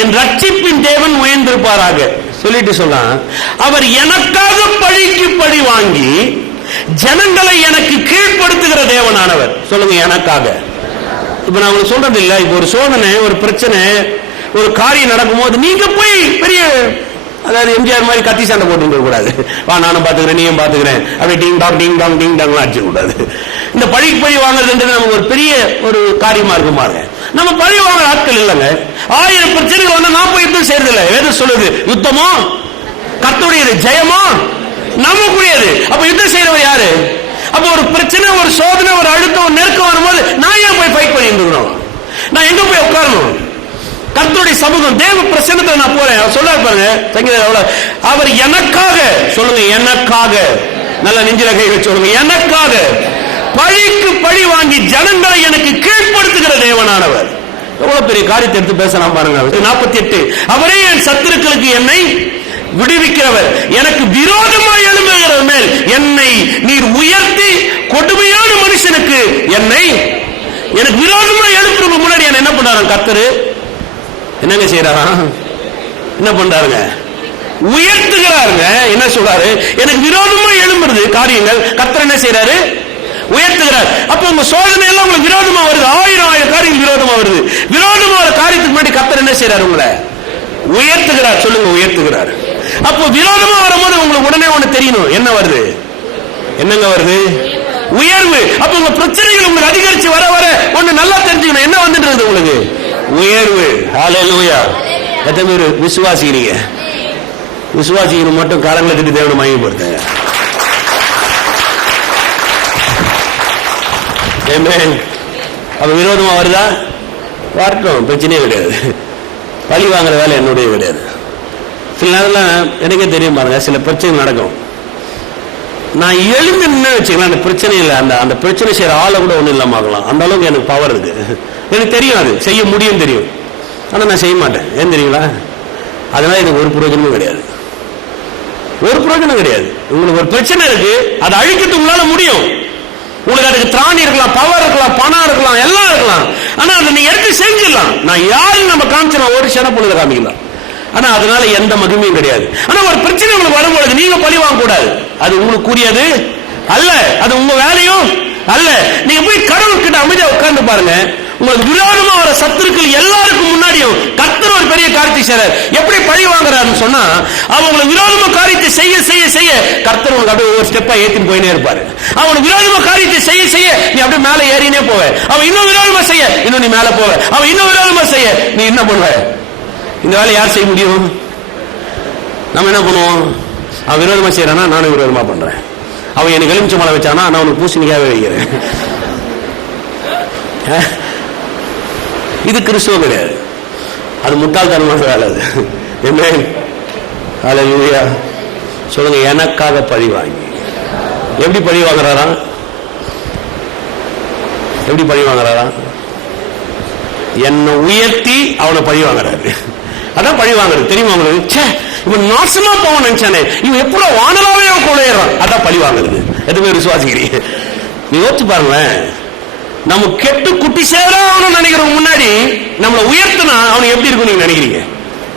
என் ரட்சிப்பின் தேவன் உயர்ந்திருப்பாராக. சொல்லிட்டு சொல்லலாம், அவர் எனக்காக பழிக்கு பழி வாங்கி ஜனங்களை எனக்கு கீழ்ப்படுத்துகிற தேவனானவர். சொல்லுங்க, எனக்காக. இப்ப நான் உங்களுக்கு சொல்றது இல்ல, இப்ப ஒரு சோதனை, ஒரு பிரச்சனை, ஒரு காரியம் நடக்கும் போது நீங்க போய் பெரிய, அதாவது எம்ஜிஆர் மாதிரி கத்தி சண்டை போட்டு கூடாது. வா நானும் பாத்துக்கிறேன் நீயும் பாத்துக்கிறேன் அப்படி டிங் டாங் டிங் டாங் டிங் டாங் அடிச்சு கூடாது. இந்த பழிக்கு பழி வாங்குறதுன்றது நமக்கு ஒரு பெரிய ஒரு காரியமா இருக்கும் பாருங்க. நம்ம பழி வாங்குற ஆட்கள் இல்லைங்க. 1000 பிரச்சனைகள் வந்து நான் போய் யுத்தம் செய்யறது இல்லை. எது சொல்லுது? யுத்தமோ கர்த்தருடையது, ஜெயமோ நமக்குரியது. அப்ப யுத்தம் செய்யறவர் யாரு? அப்ப ஒரு பிரச்சனை, ஒரு சோதனை, ஒரு அழுத்தம், ஒரு நெருக்கம் வரும்போது நான் ஏன் போய் ஃபைட் பண்ணிட்டு இருக்கணும்? நான் எங்க போய் உட்காரணும்? கர்த்தருடைய சமூகம், தேவ பிரசன்னத்துல நான் போறேன். சொல்ல பாருங்க சங்கீதம், அவர் எனக்காக. சொல்லுங்க, எனக்காக. நல்ல நெஞ்சில கை வச்சு சொல்லுங்க, எனக்காக பழிக்கு பழி வாங்கி ஜனங்களை எனக்கு கீழ்ப்படுத்துகிற தேவனானவர். எவ்வளவு பெரிய காரியத்தை எடுத்து பேசலாம் பாருங்க. 48, அவரே என் சத்துருக்களுக்கு என்னை விடுவிக்கிறவர், எனக்கு விரோதமாய் எழும்புகிற மேல் என்னை நீர் உயர்த்தி கொடுமையான மனுஷனுக்கு என்னை, எனக்கு விரோதமாய் எழுப்புறதுக்கு முன்னாடி என்ன பண்ணாரு கர்த்தரு? என்னங்க செய்யறாரா? என்ன பண்றாருங்க? உயர்த்துகிறாருங்க. என்ன சொல்றாரு? எனக்கு விரோதமா எழும்புறது காரியங்கள் கர்த்தர் என்ன செய்யறாரு? உயர்த்துகிறார். அப்ப உங்க சோதனை எல்லாம் உங்களுக்கு விரோதமா வருது, ஆயிரம் காரியங்கள் விரோதமா வருது. விரோதமா ஒரு காரியத்துக்கு முன்னாடி கர்த்தர் என்ன செய்யறாரு? உங்களை உயர்த்துகிறார். சொல்லுங்க, உயர்த்துகிறார். அப்போ விரோதமா வரும்போது உங்களுக்கு உடனே ஒண்ணு தெரியணும், என்ன வருது? என்னங்க வருது? உயர்வு. அப்ப உங்க பிரச்சனைகள் உங்களுக்கு அதிகரிச்சு வர வர ஒண்ணு நல்லா தெரிஞ்சுக்கணும், என்ன வந்துட்டு உங்களுக்கு? உயர்வு. ஹல்லேலூயா. எத்தனை பேர் விசுவாசிக்கிறீங்க? விசுவாசிக்கணும் மட்டும் காரங்களை திட்டு தேவனை மகிமைப்படுத்துங்க. அப்ப விரோதமா வருதா? வரட்டும், பிரச்சனையே கிடையாது. பழி வாங்குற வேலை என்னுடைய கிடையாது. சில நேரம் எனக்கே தெரியும் பாருங்க, சில பிரச்சனை நடக்கும். நான் எழுந்து நின்று வச்சுக்கலாம், அந்த பிரச்சனை இல்லை, அந்த பிரச்சனை செய்யற ஆளை கூட ஒன்றும் இல்லாம ஆகலாம். அந்த அளவுக்கு எனக்கு பவர் இருக்கு. எனக்கு தெரியும் அது செய்ய முடியும் தெரியும், ஆனா நான் செய்ய மாட்டேன். ஏன் தெரியுங்களா? அதனால எனக்கு ஒரு பிரயோஜனமும் கிடையாது. ஒரு பிரயோஜனம் கிடையாது. உங்களுக்கு ஒரு பிரச்சனை இருக்கு, அதை அழிக்கிறது உங்களால முடியும். உங்களுக்கு அதுக்கு திராணி இருக்கலாம், பவர் இருக்கலாம், பணம் இருக்கலாம், எல்லாம் இருக்கலாம். ஆனா அதை நீங்க எடுத்து செஞ்சிடலாம். நான் யாரும் நம்ம காமிச்சலாம், ஒரு க்ஷண பொழுது காமிக்கலாம். ஆனா அதனால எந்த மகிமையும் கிடையாது. ஆனா ஒரு பிரச்சனை உங்களுக்கு வரும்பொழுது நீங்க பழி வாங்க கூடாது. அது உங்களுக்கு கூறியது அல்ல, அது உங்க வேலையும் அல்ல. நீங்க போய் கடவுள் கிட்ட அமைதியா உட்கார்ந்து பாருங்க. உங்களுக்கு விரோதமா வர சத்துருக்கள் எல்லாருக்கும் முன்னாடியும் கர்த்தர் ஒரு பெரிய காரியத்தை செய்றார். எப்படி பழி வாங்குறாருன்னு சொன்னா, அவங்க விரோதமா காரியத்தை செய்ய செய்ய செய்ய கர்த்தர் உங்களுக்கு அப்படியே ஒரு ஸ்டெப்பா ஏத்தின்னு போயினே இருப்பாரு. அவனுக்கு விரோதமா காரியத்தை செய்ய செய்ய நீ அப்படியே மேல ஏறினே போவ. அவன் இன்னும் விரோதமா செய்ய இன்னும் நீ மேல போவ. அவன் இன்னும் விரோதமா செய்ய நீ என்ன பண்ணுவ? இந்த வேலை யார் செய்ய முடியும்? நம்ம என்ன பண்ணுவோம்? அவன் விரோதமா செய்யறானா, நானும் விரோதமா பண்றேன். அவன் எனக்கு எலுமிச்சை மலை வச்சானா, நான் அவனுக்கு பூசணிக்காவே வைக்கிறேன். இது கிறிஸ்துவம் கிடையாது, அது முட்டாள்தனமான வேலை. அது ஹல்லேலூயா. சொல்லுங்க, எனக்காக பழி வாங்கி. எப்படி பழி வாங்குறாரா? எப்படி பழி வாங்குறாரா? என்னை உயர்த்தி அவனை பழி வாங்குறாரு. அதான் பழி வாங்குறது. தெரியுமா உங்களுக்கு? இவன் நாசமா போவான் நினைச்சானே, இவன் எப்படா வானலாவே கொள்ளையறான். அதான் பழி வாங்குறது. எதுவுமே விசுவாசிக்கிறீங்க? நீ யோசிச்சு பாருங்களேன். நம்ம கெட்டு குட்டி சேரான்னு நினைக்கிறவங்க முன்னாடி நம்மளை உயர்த்தினா அவனுக்கு எப்படி இருக்கும் நீங்க நினைக்கிறீங்க?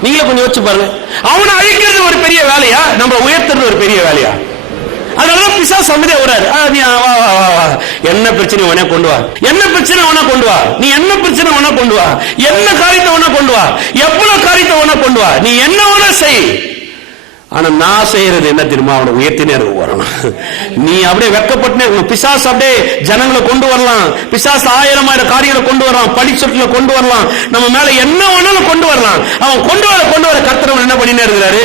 நீங்களே கொஞ்சம் யோசிச்சு பாருங்க. அவனை அழிக்கிறது ஒரு பெரிய வேலையா, நம்மளை உயர்த்துறது ஒரு பெரிய வேலையா? அதனாலதான் பிசாசு அமைதியா வராரு. என்ன பிரச்சனை வேணா கொண்டு வா, என்ன பிரச்சனை வேணா கொண்டு வா, நீ என்ன பிரச்சனை வேணா கொண்டு வா, என்ன காரியத்தை வேணா கொண்டு வா, எவ்வளவு காரியத்தை வேணா கொண்டு வா, நீ என்ன வேணா செய். ஆனா நான் செய்யறது என்ன தெரியுமா? அவனை உயர்த்தினே இருக்க வரணும். நீ அப்படியே வெக்கப்பட்டுனே பிசாசு அப்படியே ஜனங்களை கொண்டு வரலாம். பிசாசு 1000 காரியங்களை கொண்டு வரலாம், படிச்சொட்டுல கொண்டு வரலாம், நம்ம மேல என்ன வேணாலும் கொண்டு வரலாம். அவன் கொண்டு வர கர்த்தர் என்ன பண்ணினே இருக்கிறாரு?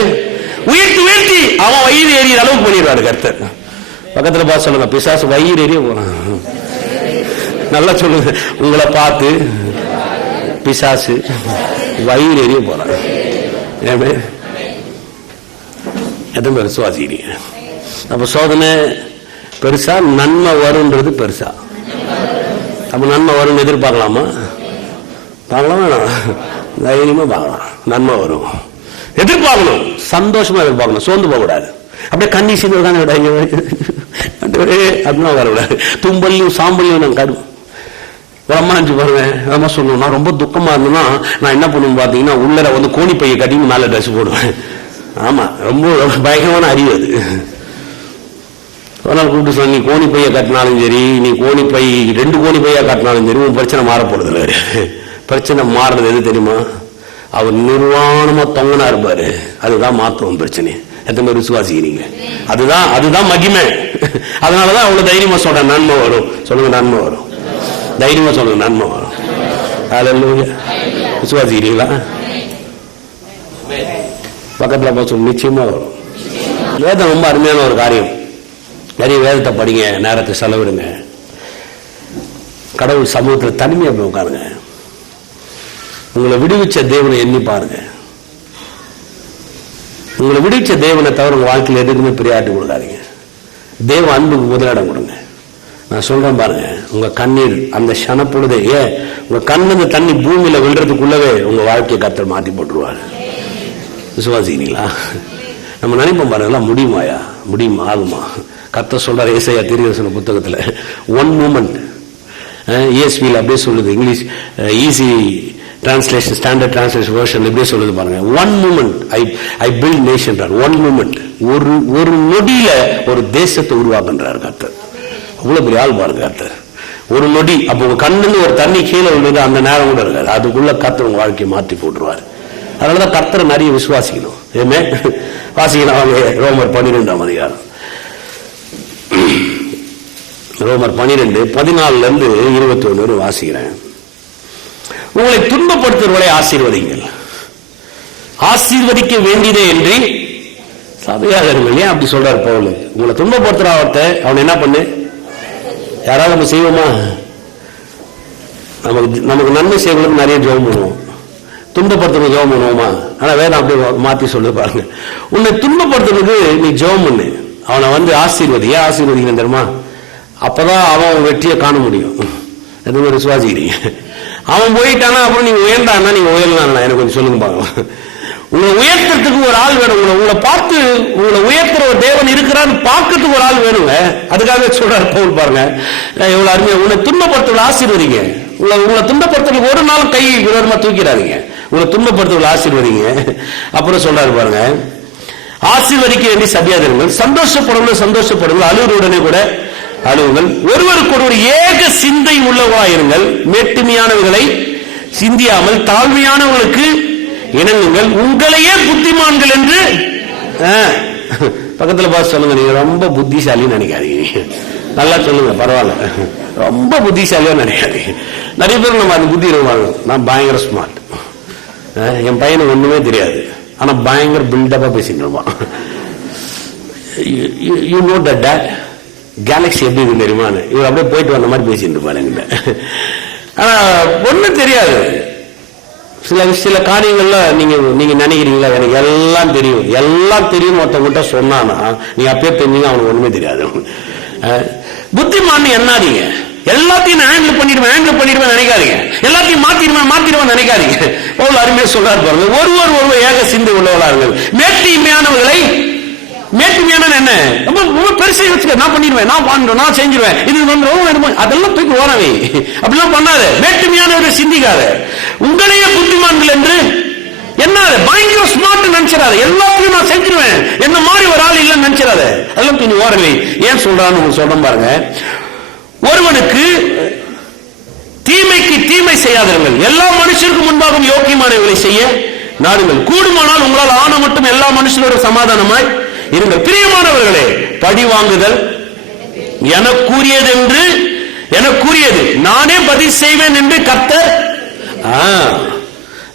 உயர்த்தி உயர்த்தி அவன் வயிறு எறிகிற அளவுக்கு பண்ணிடுவாரு கர்த்தர். பக்கத்துல பார்த்து சொல்லுங்க, பிசாசு வயிறு எறிய போறான். நல்லா சொல்லுங்க, உங்களை பார்த்து பிசாசு வயிறு எறிய போறான். எதுவும் விசுவாசிக்கிறீங்க? அப்ப சோதனை பெருசா, நன்மை வரும்ன்றது பெருசா? அப்ப நன்மை வரும் எதிர்பார்க்கலாமா? பார்க்கலாம் வேணாம், தைரியமா பார்க்கலாம். நன்மை வரும் எதிர்பார்க்கணும், சந்தோஷமா எதிர்பார்க்கணும், சோர்ந்து போக கூடாது. அப்படியே கண்ணி சீர்தான் அப்படின்னா வரக்கூடாது. தும்பல்லையும் சாம்பல்லையும் நான் கடும் ஒரு அம்மா நினைச்சு பாருவேன். அம்மா சொல்லணும், நான் ரொம்ப துக்கமா இருந்தேன்னா நான் என்ன பண்ணுவேன் பார்த்தீங்கன்னா, உள்ளர வந்து கோணி பையை கட்டின்னு மேல ட்ரெஸ் போடுவேன். ஆமா, ரொம்ப பயங்கரமான அறிவு அது. ஒரு நாள் கூப்பிட்டு சொன்ன, நீ கோணி பையை கட்டினாலும் சரி, நீ கோணி பை 2 கோணி பையா கட்டினாலும் சரி, உன் பிரச்சனை மாறப்படுது இல்லை. பிரச்சனை மாறுறது எது தெரியுமா? அவர் நிர்வாணமா தொங்கனா இருப்பாரு, அதுதான் மாத்துவோம் பிரச்சனை. எத்தனை பேர் விசுவாசிக்கிறீங்க? அதுதான் மகிமை. அதனாலதான் அவ்வளவு தைரியமா சொல்றேன், நன்மை வரும். சொல்லுங்க, நன்மை வரும். தைரியமா சொல்லுங்க, நன்மை வரும். ஹல்லேலூயா. விசுவாசிக்கிறீங்களா? பக்கத்துல போச்சு, நிச்சயமா வரும். வேதம் ரொம்ப அருமையான ஒரு காரியம். நிறைய வேதத்தை படிங்க, நேரத்தை செலவிடுங்க. கடவுள் சமூகத்தில் தனிமையா போய் உட்காருங்க. உங்களை விடுவிச்ச தேவனை எண்ணி பாருங்க. உங்களை விடுவிச்ச தேவனை தவிர உங்க வாழ்க்கையில் எதுக்குமே பிரியாட்டி கொடுக்காதீங்க. தேவ அன்புக்கு முதலிடம் கொடுங்க. நான் சொல்றேன் பாருங்க, உங்க கண்ணீர் அந்த சனப்பொழுதே, உங்க கண்ணு தண்ணி பூமியில விழுறதுக்குள்ளவே உங்க வாழ்க்கையை கர்த்தர் மாத்தி போட்டுருவாரு. விசுவாசிக்கிறீங்களா? நம்ம நினைப்போம் பாருங்களா, முடியுமாயா, முடியுமா, ஆகுமா? கர்த்தர் சொல்றாரு ஏசாயா தீர்க்கதரிசன புத்தகத்துல, 1 மூமெண்ட். ESV அப்படியே சொல்லுது, English easy translation, standard translation version இப்படியே சொல்லுது பாருங்க. One moment I build nation. One moment, ஒரு நொடியில ஒரு தேசத்தை உருவாக்குன்றார் கர்த்தர். அவ்வளவு பெரிய ஆள் பாருங்க கர்த்தர். ஒரு நொடி, அப்போ உங்க கண்ணுன்னு ஒரு தண்ணி கீழே விழுது, அந்த நேரம் கூட இருக்காது, அதுக்குள்ள கர்த்தர் உங்க வாழ்க்கையை மாற்றி போட்டுருவார். அதனாலதான் கர்த்தரை நிறைய விசுவாசிக்கணும். ஏமே வாசிக்கணும். அவங்க ரோமர் 12ஆம் அதிகாரம், ரோமர் 12:14-21 வாசிக்கிறேன். உங்களை துன்பப்படுத்துவர்களை ஆசீர்வதிங்கள், ஆசீர்வதிக்க வேண்டியதே என்று சபையாக இருங்கள். ஏன் அப்படி சொல்றாரு பவுல்? உங்களை துன்பப்படுத்துற ஒருத்த அவனை என்ன பண்ணு? யாராவது நம்ம செய்வோமா? நமக்கு நன்மை செய்வங்களுக்கு நிறைய ஜெபம் பண்ணுவோம், துன்பப்படுத்துறது ஜெபம் பண்ணுவோமா? ஆனா வேதம் அப்படி மாத்தி சொல்லு பாருங்க. உன்னை துன்பப்படுத்துறதுக்கு நீ ஜெபம் பண்ணு, அவனை வந்து ஆசீர்வதியா. ஆசீர்வதிக்கணும் தெரியுமா? அப்பதான் அவன் வெற்றியை காண முடியும். எதுவும் விசுவாசிக்கிறீங்க? அவன் போயிட்டானா அப்புறம் நீங்க உயர்ந்தானா? நீங்க உயரலாம். எனக்கு கொஞ்சம் சொல்லுங்க பாருங்க. உங்களை உயர்த்துறதுக்கு ஒரு ஆள் வேணும். உங்களை பார்த்து உங்களை உயர்த்துற ஒரு தேவன் இருக்கிறான்னு பார்க்கறதுக்கு ஒரு ஆள் வேணுங்க. அதுக்காக சொல்றாரு பவுல் பாருங்க எவ்வளவு அருமையா. உன்னை துன்பப்படுத்துவதை ஆசீர்வதிங்க. உங்களை துன்பப்படுத்துறதுக்கு ஒரு நாள் கை விரோதமா தூக்கிறாதீங்க. உங்களை துன்பப்படுத்துவதை ஆசீர்வதிங்க. அப்புறம் சொல்றாரு பாருங்க, ஆசீர்வதிக்க வேண்டிய சபியாதீர்கள், சந்தோஷப்படுங்கள், அழுவருடனே கூட அழுவுங்கள், ஒருவருக்கு ஒருவர் ஏக சிந்தை உள்ளவராயிருங்கள், மேட்டுமையானவர்களை சிந்தியாமல் தாழ்மையானவர்களுக்கு இணங்குங்கள், உங்களையே புத்திமான்கள் என்று. பக்கத்துல பார்த்து சொல்லுங்க, நீங்க ரொம்ப புத்திசாலின்னு நினைக்காதீங்க. நல்லா சொல்லுங்க, பரவாயில்ல, ரொம்ப புத்திசாலியா நினைக்காதீங்க. நிறைய பேர் நம்ம அந்த புத்தி இருப்பாங்க. நான் பயங்கர ஸ்மார்ட், என் பையனுக்கு ஒண்ணுமே தெரியாது, ஆனா பயங்கர பில்டப்பா பேசிட்டு இருப்பான். யூ நோ தட் கேலக்சி எப்படி இருக்கு தெரியுமான்னு இவர் அப்படியே போயிட்டு வந்த மாதிரி பேசிட்டு இருப்பாரு என்கிட்ட. ஆனா ஒண்ணும் தெரியாது. சில காரியங்கள்ல நீங்க நினைக்கிறீங்களா எனக்கு எல்லாம் தெரியும் ஒருத்தவங்கிட்ட சொன்னானா நீங்க அப்பயே தெரிஞ்சீங்க அவனுக்கு ஒண்ணுமே தெரியாது. புத்திமான் என்னாதீங்க, எல்லாத்தையும் ஹேண்டில் பண்ணிடுவேன் நினைக்காதீங்க, எல்லாத்தையும் மாத்திடுவேன் நினைக்காதீங்க. அவ்வளவு அருமையா சொல்றாரு பாருங்க, ஒருவர் ஏக சிந்தை உள்ளவர்கள், மேட்டுமையானவர்களை. மேட்டுமையான என்ன? ரொம்ப பெருசா வச்சுக்க, நான் பண்ணிடுவேன், நான் செஞ்சிருவேன், இது வந்து அதெல்லாம் தூக்கி ஓரவே அப்படிலாம் பண்ணாத. மேட்டுமையான ஒரு சிந்திக்காத, உங்களையே புத்திமான்கள் என்று என்னாத பயங்கர ஸ்மார்ட் நினைச்சிடாத, எல்லாத்தையும் நான் செஞ்சிருவேன், என்ன மாதிரி ஒரு ஆள் இல்லைன்னு நினைச்சிடாத, அதெல்லாம் தூக்கி ஓரவே. ஏன் சொல்றான்னு சொல்றேன் பாருங்க, ஒருவனுக்கு தீமைக்கு தீமை செய்யாதீர்கள், எல்லா மனுஷருக்கும் முன்பாகவும் யோக்கியமானவர்களை செய்ய நாடுங்கள், கூடுமானால் உங்களால் ஆன மட்டும் எல்லா மனுஷனோட சமாதானமாய் இருங்கள். பிரியமானவர்களே, பழி வாங்குதல் எனக்குரியது, நானே பதில் செய்வேன் என்று கர்த்தர்.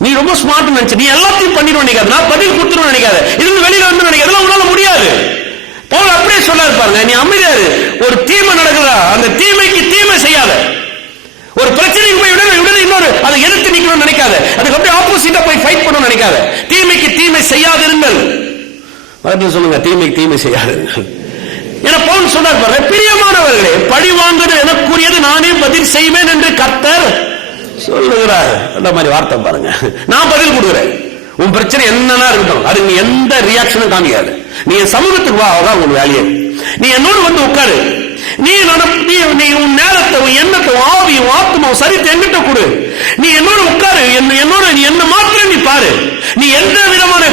நீ ரொம்ப ஸ்மார்ட் நினைச்சு நீ எல்லாத்தையும் பண்ணிடுவேன் நினைக்காது, நான் பதில் கொடுத்துருவேன் நினைக்காது, இருந்து வெளியில வந்து நினைக்காது, அதெல்லாம் உன்னால முடியாது. பவுல் அப்படியே சொல்லாரு பாருங்க, நீ அமைதியாரு. ஒரு தீமை நடக்குதா, அந்த தீமைக்கு தீமை செய்யாத. ஒரு பிரச்சனைக்கு போய் உடனே இன்னொரு அதை எதிர்த்து நிக்கணும்னு நினைக்காத, அதுக்கு அப்படியே ஆப்போசிட்டா போய் ஃபைட் பண்ணணும்னு நினைக்காத. தீமைக்கு தீமை செய்யாதிருங்கள். சொல்லுங்க, தீமைக்கு தீமை செய்யாதிருங்கள். என பவுல் சொன்னார் பாருங்க, பிரியமானவர்களே, பழி வாங்குவது எனக்குரியது, நானே பதில் செய்வேன் என்று கர்த்தர் சொல்லுகிறார். அந்த மாதிரி வார்த்தை பாருங்க, நான் பதில் கொடுக்குறேன். உன் பிரச்சனை என்னன்னா இருக்கட்டும், அது நீ எந்த ரியாக்ஷனும் காமிக்காது. நீ என் சமூகத்துக்கு வா, அதான் உன் வேலையை. நீ என்னோடு வந்து உட்காரு, நீ உன் நேரத்தை, உன் எண்ணத்தை, ஆவியும் ஆத்மாவும் சரித்து என்கிட்ட கொடு. நீ என்னோட உட்காரு, என்னோட நீ என்ன மாத்திர நீ பாரு. நீ எந்த விதமான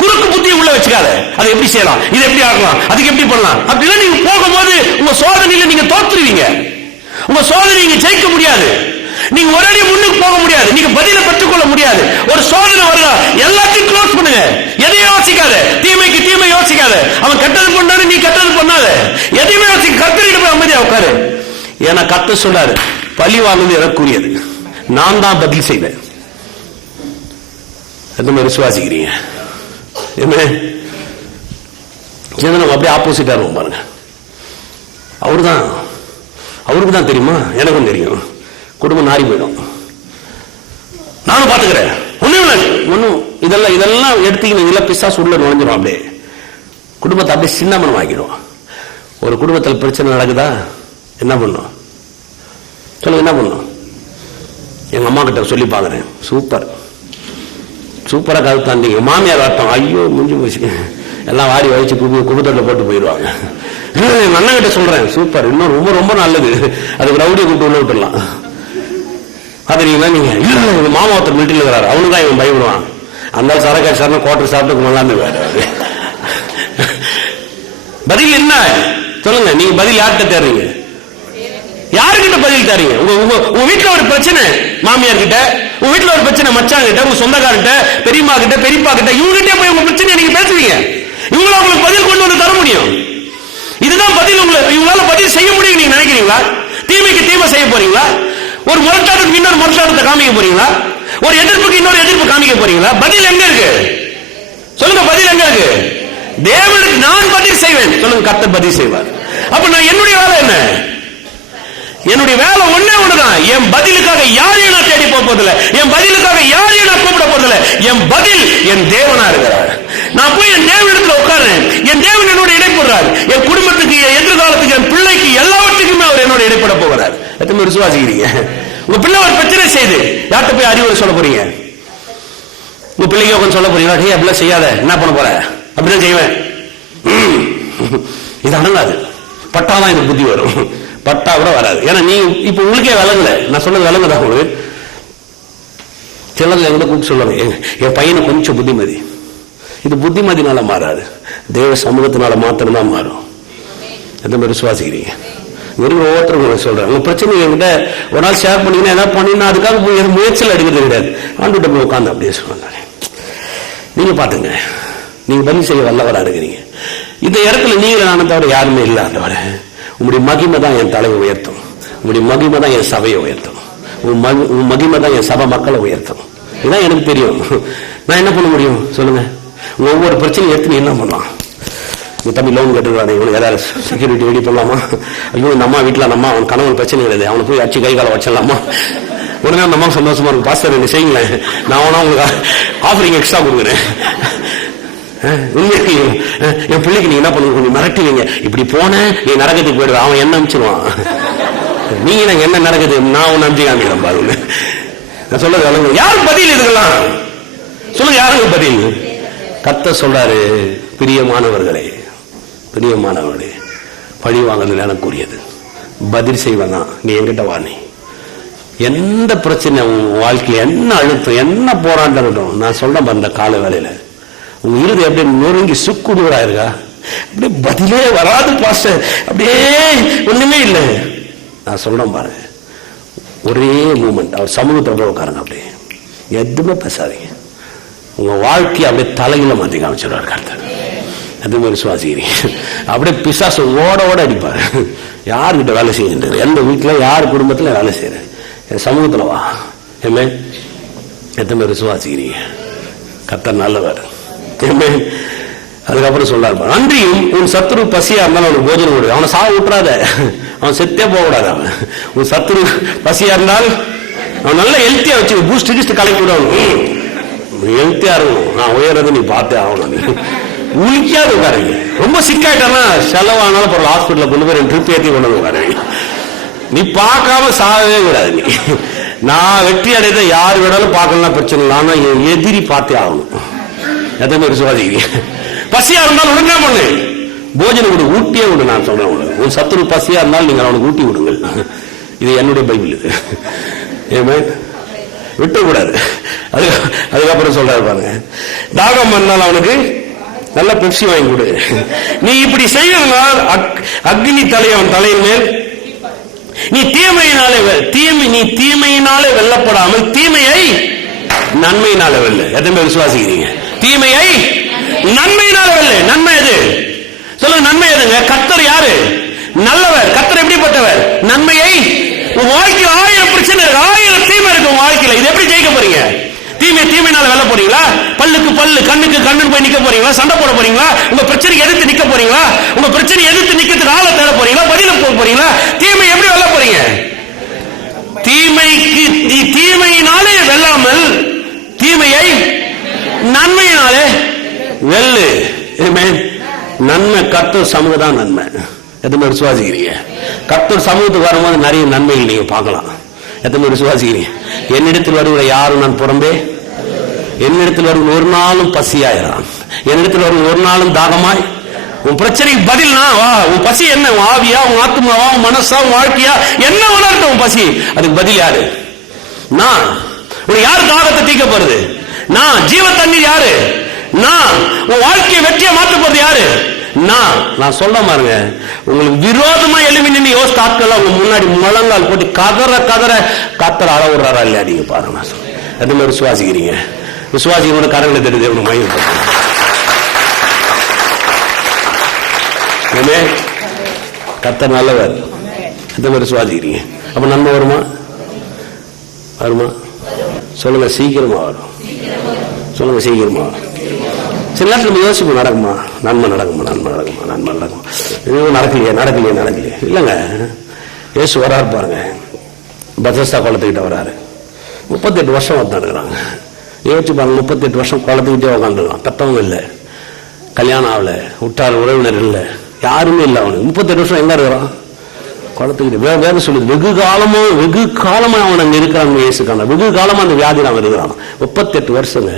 குறுக்கு புத்தியை உள்ள வச்சுக்காத. அதை எப்படி செய்யலாம், இது எப்படி ஆகலாம், அதுக்கு எப்படி பண்ணலாம் அப்படின்னா நீங்க போகும்போது உங்க சோதனையில நீங்க தோற்றுவீங்க. உங்க சோதனை நீங்க ஜெயிக்க முடியாது, நீங்க ஒரே முன்னுக்கு போக முடியாது, நீங்க பதில பெற்றுக்கொள்ள முடியாது. ஒரு சோதனை வருதா, எல்லாத்தையும் க்ளோஸ் பண்ணுங்க, எதையும் யோசிக்காத, தீமைக்கு தீமை யோசிக்காத. அவன் கெட்டது பண்ணாரு, நீ கெட்டது பண்ணாத, எதையுமே யோசிக்க, கர்த்தரிடம் போய் அமைதியா உட்காரு. ஏன்னா கர்த்தர் சொன்னாரு, பழி வாங்குவது எனக்குரியது, நான் தான் பதில் செய்வேன். எந்த மாதிரி விசுவாசிக்கிறீங்க? நம்ம அப்படியே ஆப்போசிட்டா இருக்கும் பாருங்க. அவருக்கு தான் தெரியுமா, எனக்கும் தெரியும். குடும்பம் நாரி போயிடும், நானும் பாத்துக்கிறேன். ஒன்னும் இதெல்லாம் எடுத்தீங்கன்னா இதெல்லாம் பிசாசு உள்ள நுழைஞ்சிடும், அப்படியே குடும்பத்தை அப்படியே சின்னமனம் ஆக்கிடும். ஒரு குடும்பத்தில் பிரச்சனை நடக்குதா, என்ன பண்ணும் சொல்லுங்க, என்ன பண்ணும்? எங்க அம்மா கிட்ட சொல்லி பாக்குறேன், சூப்பரா கருத்தாந்தீங்க. மாமியார் வார்த்தம், ஐயோ முடிஞ்சு போச்சு, எல்லாம் வாரி வச்சு குடும்பத்தோட போட்டு போயிடுவாங்க. எங்க அண்ணன் கிட்ட சொல்றேன், சூப்பர், இன்னும் ரொம்ப ரொம்ப நல்லது, அதுக்கு ரவுடியை கூப்பிட்டு உள்ள விட்டுடலாம். பாத்துறீங்களா நீங்க? இல்ல மாமா ஒருத்தர் மிலிட்டரியில் இருக்கிறாரு, அவனு தான் இவன் பயப்படுவான். அந்த சரக்கு சார்னா கோட்டர் சாப்பிட்டு மல்லாந்து வேறு. பதில் என்ன சொல்லுங்க? நீங்க பதில் யார்கிட்ட தேடுறீங்க? யாருக்கிட்ட பதில் தரீங்க? உங்க வீட்டுல ஒரு பிரச்சனை மாமியார் கிட்ட, உங்க வீட்டுல ஒரு பிரச்சனை மச்சான் கிட்ட, உங்க சொந்தக்காரர்கிட்ட, பெரியம்மா கிட்ட, பெரியப்பா கிட்ட, இவங்ககிட்ட போய் உங்க பிரச்சனை நீங்க பேசுவீங்க. இவங்கள உங்களுக்கு பதில் கொண்டு வந்து தர முடியும். இதுதான் பதில். இவங்களால பதில் செய்ய முடியும் நீங்க நினைக்கிறீங்களா? தீமைக்கு தீமை செய்ய போறீங்களா? ஒரு முரட்டாட்டத்துக்கு இன்னொரு முரட்டாட்டத்தை காமிக்க போறீங்களா? ஒரு எதிர்ப்புக்கு இன்னொரு எதிர்ப்பு காமிக்க போறீங்களா? பதில் எங்க இருக்கு சொல்லுங்க? பதில் எங்க இருக்கு? தேவனுக்கு நான் பதில் செய்வேன் சொல்லுங்க. கர்த்தர் பதில் செய்வார். அப்ப நான் என்னுடைய வேலை என்ன? என்னுடைய வேலை ஒண்ணே ஒண்ணுதான். என் பதிலுக்காக யாரையும் நான் தேடி போவதில்லை. என் பதிலுக்காக யாரையும் நான் கூப்பிட போவதில்லை. என் பதில் என் தேவனா இருக்கிறார். நான் போய் என் தேவனிடத்துல உட்கார்றேன். என் தேவன் என்னோட இடைப்படுறார். என் குடும்பத்துக்கு, என் எதிர்காலத்துக்கு, என் பிள்ளைக்கு, எல்லாவற்றுக்குமே அவர் என்னோட இடைப்பட போகிறார். எத்தனை விசுவாசிக்கிறீங்க? உங்க பிள்ளை ஒரு பிரச்சனை செய்து யார்கிட்ட போய் அறிவுரை சொல்ல போறீங்க? உங்க பிள்ளைக்கு உட்காந்து சொல்ல போறீங்களா? டேய் அப்படிலாம் செய்யாத, என்ன பண்ண போற? அப்படிதான் செய்வேன். இது அடங்காது. பட்டாதான் எனக்கு புத்தி வரும். பட்டா கூட வராது. ஏன்னா நீ இப்ப உங்களுக்கே விளங்கல. நான் சொன்னது விளங்குதா உங்களுக்கு? சிலர் எங்க கூப்பிட்டு சொல்லுவாங்க, என் பையனை கொஞ்சம் புத்திமதி. இது புத்திமதினால மாறாது, தேவ சமூகத்தினால மாத்திரம்தான் மாறும். எந்த மாதிரி விசுவாசிக்கிறீங்க? ஒவ்வொருத்தரும் சொல்றேன், உங்க பிரச்சனை என்கிட்ட ஒரு நாள் ஷேர் பண்ணீங்கன்னா என்ன பண்ணீங்கன்னா அதுக்காக முயற்சியில் எடுக்கிறது கிடையாது. ஆண்டுகிட்ட போய் உட்காந்து அப்படியே சொல்லுவாங்க. நீங்க பாத்துங்க, நீங்க பதில் செய்ய வல்லவரா இருக்கிறீங்க. இந்த இடத்துல நீங்க நானும் தவிர யாருமே இல்லை. ஆண்டவர, உங்களுடைய மகிமை தான் என் தலையை உயர்த்தும். உங்களுடைய மகிமை தான் என் சபையை உயர்த்தும். உன் மகிமை தான் என் சபை மக்களை உயர்த்தும். இதுதான் எனக்கு தெரியும். நான் என்ன பண்ண முடியும் சொல்லுங்க? ஒவ்வொரு பிரச்சனையும் எடுத்து நீ என்ன பண்ணலாம்? உங்க தம்பி லோன் கட்டுறாரு, இவனுக்கு ஏதாவது செக்யூரிட்டி ரெடி பண்ணலாமா? ஐயோ இந்த அம்மா வீட்டில் நம்ம அவன் கணவன் பிரச்சனை கிடையாது, அவனை போய் அச்சு கை காலை வச்சிடலாமா? உடனே அந்த அம்மா சந்தோஷமா இருக்கும். பாஸ்டர் என்ன செய்யுங்களேன், நான் வேணா உங்களுக்கு ஆஃபரிங் எக்ஸ்ட்ரா கொடுக்குறேன். உண்மையிலேயே என் பிள்ளைக்கு நீங்க என்ன பண்ணுங்க, கொஞ்சம் மிரட்டுவீங்க. இப்படி போன நீ நரகத்துக்கு போயிடுவ, அவன் என்ன அனுப்பிச்சிருவான். நீங்க நாங்க என்ன நடக்குது, நான் ஒன்னு அனுப்பிச்சு காமிக்கிறேன் பாருங்க. நான் சொல்றது யாரு பதில் இதுக்கெல்லாம் சொல்லுங்க? யாருக்கு பதில்? கர்த்தர் சொல்றாரு, பிரியமானவர்களே, பிரியமானவர்களே, பழி வாங்குறது எனக்குரியது, பதில் செய்வனா நீ என்கிட்ட வா. நீ எந்த பிரச்சனை உன் வாழ்க்கையில் என்ன அழுத்தம் என்ன போராட்டம் இருக்கட்டும், நான் சொல்றேன் அந்த கால வேலையில உங்க இறுதி அப்படியே நொறுங்கி சுக்குடுவரா இருக்கா, அப்படியே பதிலே வராது பாஸ்டர், அப்படியே ஒண்ணுமே இல்லை. நான் சொல்றேன் பாருங்க, ஒரே மூமெண்ட் அவர் சமூகத்தோட உட்காருங்க, அப்படியே எதுவுமே பேசாதீங்க. உங்க வாழ்க்கையை அப்படியே தலையில மாத்தி காமிச்சிருவார் கர்த்தர். அது மாதிரி விசுவாசிக்கிறீங்க? அப்படியே பிசாசு ஓட ஓட அடிப்பாரு. யாருக்கிட்ட வேலை செய்யுது, எந்த வீட்டுல யார் குடும்பத்துல வேலை செய்யற, என் சமூகத்துல வா. ஏமே எத்தனை பேர் விசுவாசிக்கிறீங்க? கர்த்தர் நல்லவர். ஏமே அதுக்கப்புறம் சொல்றாரு, அன்றியும் உன் சத்துரு பசியா இருந்தாலும் அவனுக்கு போஜனம் கொடு, அவனை சாக விட்டுறாத, அவன் செத்தே போக கூடாது. அவன் உன் சத்துரு பசியா இருந்தால் அவன் நல்ல ஹெல்த்தியா வச்சு பூஸ்ட் கீஸ்ட் கலக்கி விடணும். ஹெல்த்தியா இருக்கணும். நான் உயர்றது நீ பார்த்தே ஆகணும். நீ உளிக்காது உட்காருங்க. ரொம்ப சிக்காயிட்டானா செலவானாலும் பரவாயில்ல, ஹாஸ்பிட்டல கொண்டு போய் ட்ரிப் ஏற்றி கொண்டு வந்து உட்காருங்க. நீ பார்க்காம சாகவே கூடாது. நீ நான் வெற்றி அடைந்த யார் வேணாலும் பார்க்கலாம், பிரச்சனை இல்லை. ஆனா என் எதிரி பார்த்தே ஆகணும். எத்தனை பேர் விசுவாசிக்கிறீங்க? பசியா இருந்தாலும் உடனே பண்ணு, போஜனம் கொடு, ஊட்டியே விடு. நான் சொல்றேன் உங்களுக்கு, உன் சத்துரு பசியா இருந்தாலும் நீங்கள் அவனுக்கு ஊட்டி விடுங்கள். இது என்னுடைய பைபிள். இது ஏமே விட்டக்கூடாது. அதுக்கப்புறம் சொல்றாரு பாருங்க, தாகம் வந்தால் அவனுக்கு நல்ல பெப்சி வாங்கி கொடு. நீ இப்படி செய்வதனால் அக்னி தலை அவன் தலையின் மேல், நீ தீமையினாலே வெல்லப்படாமல் தீமையை நன்மையினால வெல்ல. எத்தனை விசுவாசிக்கிறீங்க? தீமையை நன்மையினால வெல்ல. நன்மை எது சொல்லுங்க? நன்மை எதுங்க? கர்த்தர் யாரு? நல்லவர். கர்த்தர் எப்படிப்பட்டவர்? நன்மையை. உன் வாழ்க்கையில் 1000 பிரச்சனை இருக்கு, 1000 தீமை இருக்கு உன் வாழ்க்கையில. இது எப்படி ஜெயிக்க போறீங்க? தீமையினால வெல்ல போறீங்களா? பல்லுக்கு பல்லு, கண்ணுக்கு கண்ணு போய் நிக்க போறீங்களா? சண்டை போட போறீங்களா? உங்க பிரச்சனைக்கு எதிர்த்து நிக்க போறீங்களா? உங்க பிரச்சனை எதிர்த்து நிக்கிறதுக்கு ஆளை தேட போறீங்களா? பதில போக போறீங்களா? தீமை எப்படி வெல்ல போறீங்க? தீமையினாலே வெல்லாமல் தீமையை நன்மையினாலே வெல்லு. நன்மை கர்த்தர் சமூகம் தான் நன்மை. எத்தனை பேர் விசுவாசிக்கிறீங்க? கர்த்தர் சமூகத்துக்கு வரும்போது நிறைய நன்மைகள் நீங்க பார்க்கலாம். எத்தனை பேர் விசுவாசிக்கிறீங்க? என்னிடத்தில் வருகிற யாரும் நான் புறம்பே, என்னிடத்தில் வருகிற ஒரு நாளும் பசியாயிரான், என்னிடத்தில் வருகிற ஒரு நாளும் தாகமாய். உன் பிரச்சனைக்கு பதில்னா வா. உன் பசி என்ன? உன் ஆவியா, உன் ஆத்மாவா, உன் மனசா, உன் வாழ்க்கையா, என்ன வளர்த்த உன் பசி? அதுக்கு பதில் யாரு? நான். உனக்கு யாரு தாகத்தை தீர்க்க போறது? நான். ஜீவ தண்ணீர் யாரு? நான். உன் வாழ்க்கையை வெற்றியை மாற்ற போறது யாரு? நான் சொல்ல பாருங்க. உங்களுக்கு விரோதமா எழுப்பி நின்று யோசித்த ஆட்கள் உங்க முன்னாடி முழங்கால் போட்டு கதற கத்தர அளவுறாரா இல்லையா? நீங்க பாருங்க. அது மாதிரி விசுவாசிக்கிறீங்க. விசுவாசிகளோட கரங்களை தெரியுது உங்க மையம். கர்த்தர் நல்லவர். எந்த மாதிரி விசுவாசிக்கிறீங்க? அப்ப நன்மை வருமா? சொல்லுங்க. சீக்கிரமா வரும். சொல்லுங்க. சீக்கிரமா வரும். சில நேரத்தில் நம்ம யோசிப்போம், நடக்குமா? நன்மை நடக்குமா? இதுவும் நடக்கலையே. இல்லைங்க, இயேசு வராரு பாருங்க. பெதஸ்தா குளத்துக்கிட்ட வராரு. 38 வருஷம் உட்காந்துருக்குறாங்க. யோசிச்சு பாருங்க. 38 வருஷம் குளத்துக்கிட்டே உட்காந்துருக்கான். பெற்றவங்க இல்லை, கல்யாணம் ஆகல, உற்றார் உறவினர் இல்லை, யாருமே இல்லை. அவனுக்கு 38 வருஷம் எங்க இருக்கிறான்? குளத்துக்கிட்டு. வேற சொல்லுது, வெகு காலமா அவன் அங்க இருக்கிறான். இயேசுக்கான வெகு காலமா அந்த வியாதியில் அவன் இருக்கிறான். 38 வருஷங்க.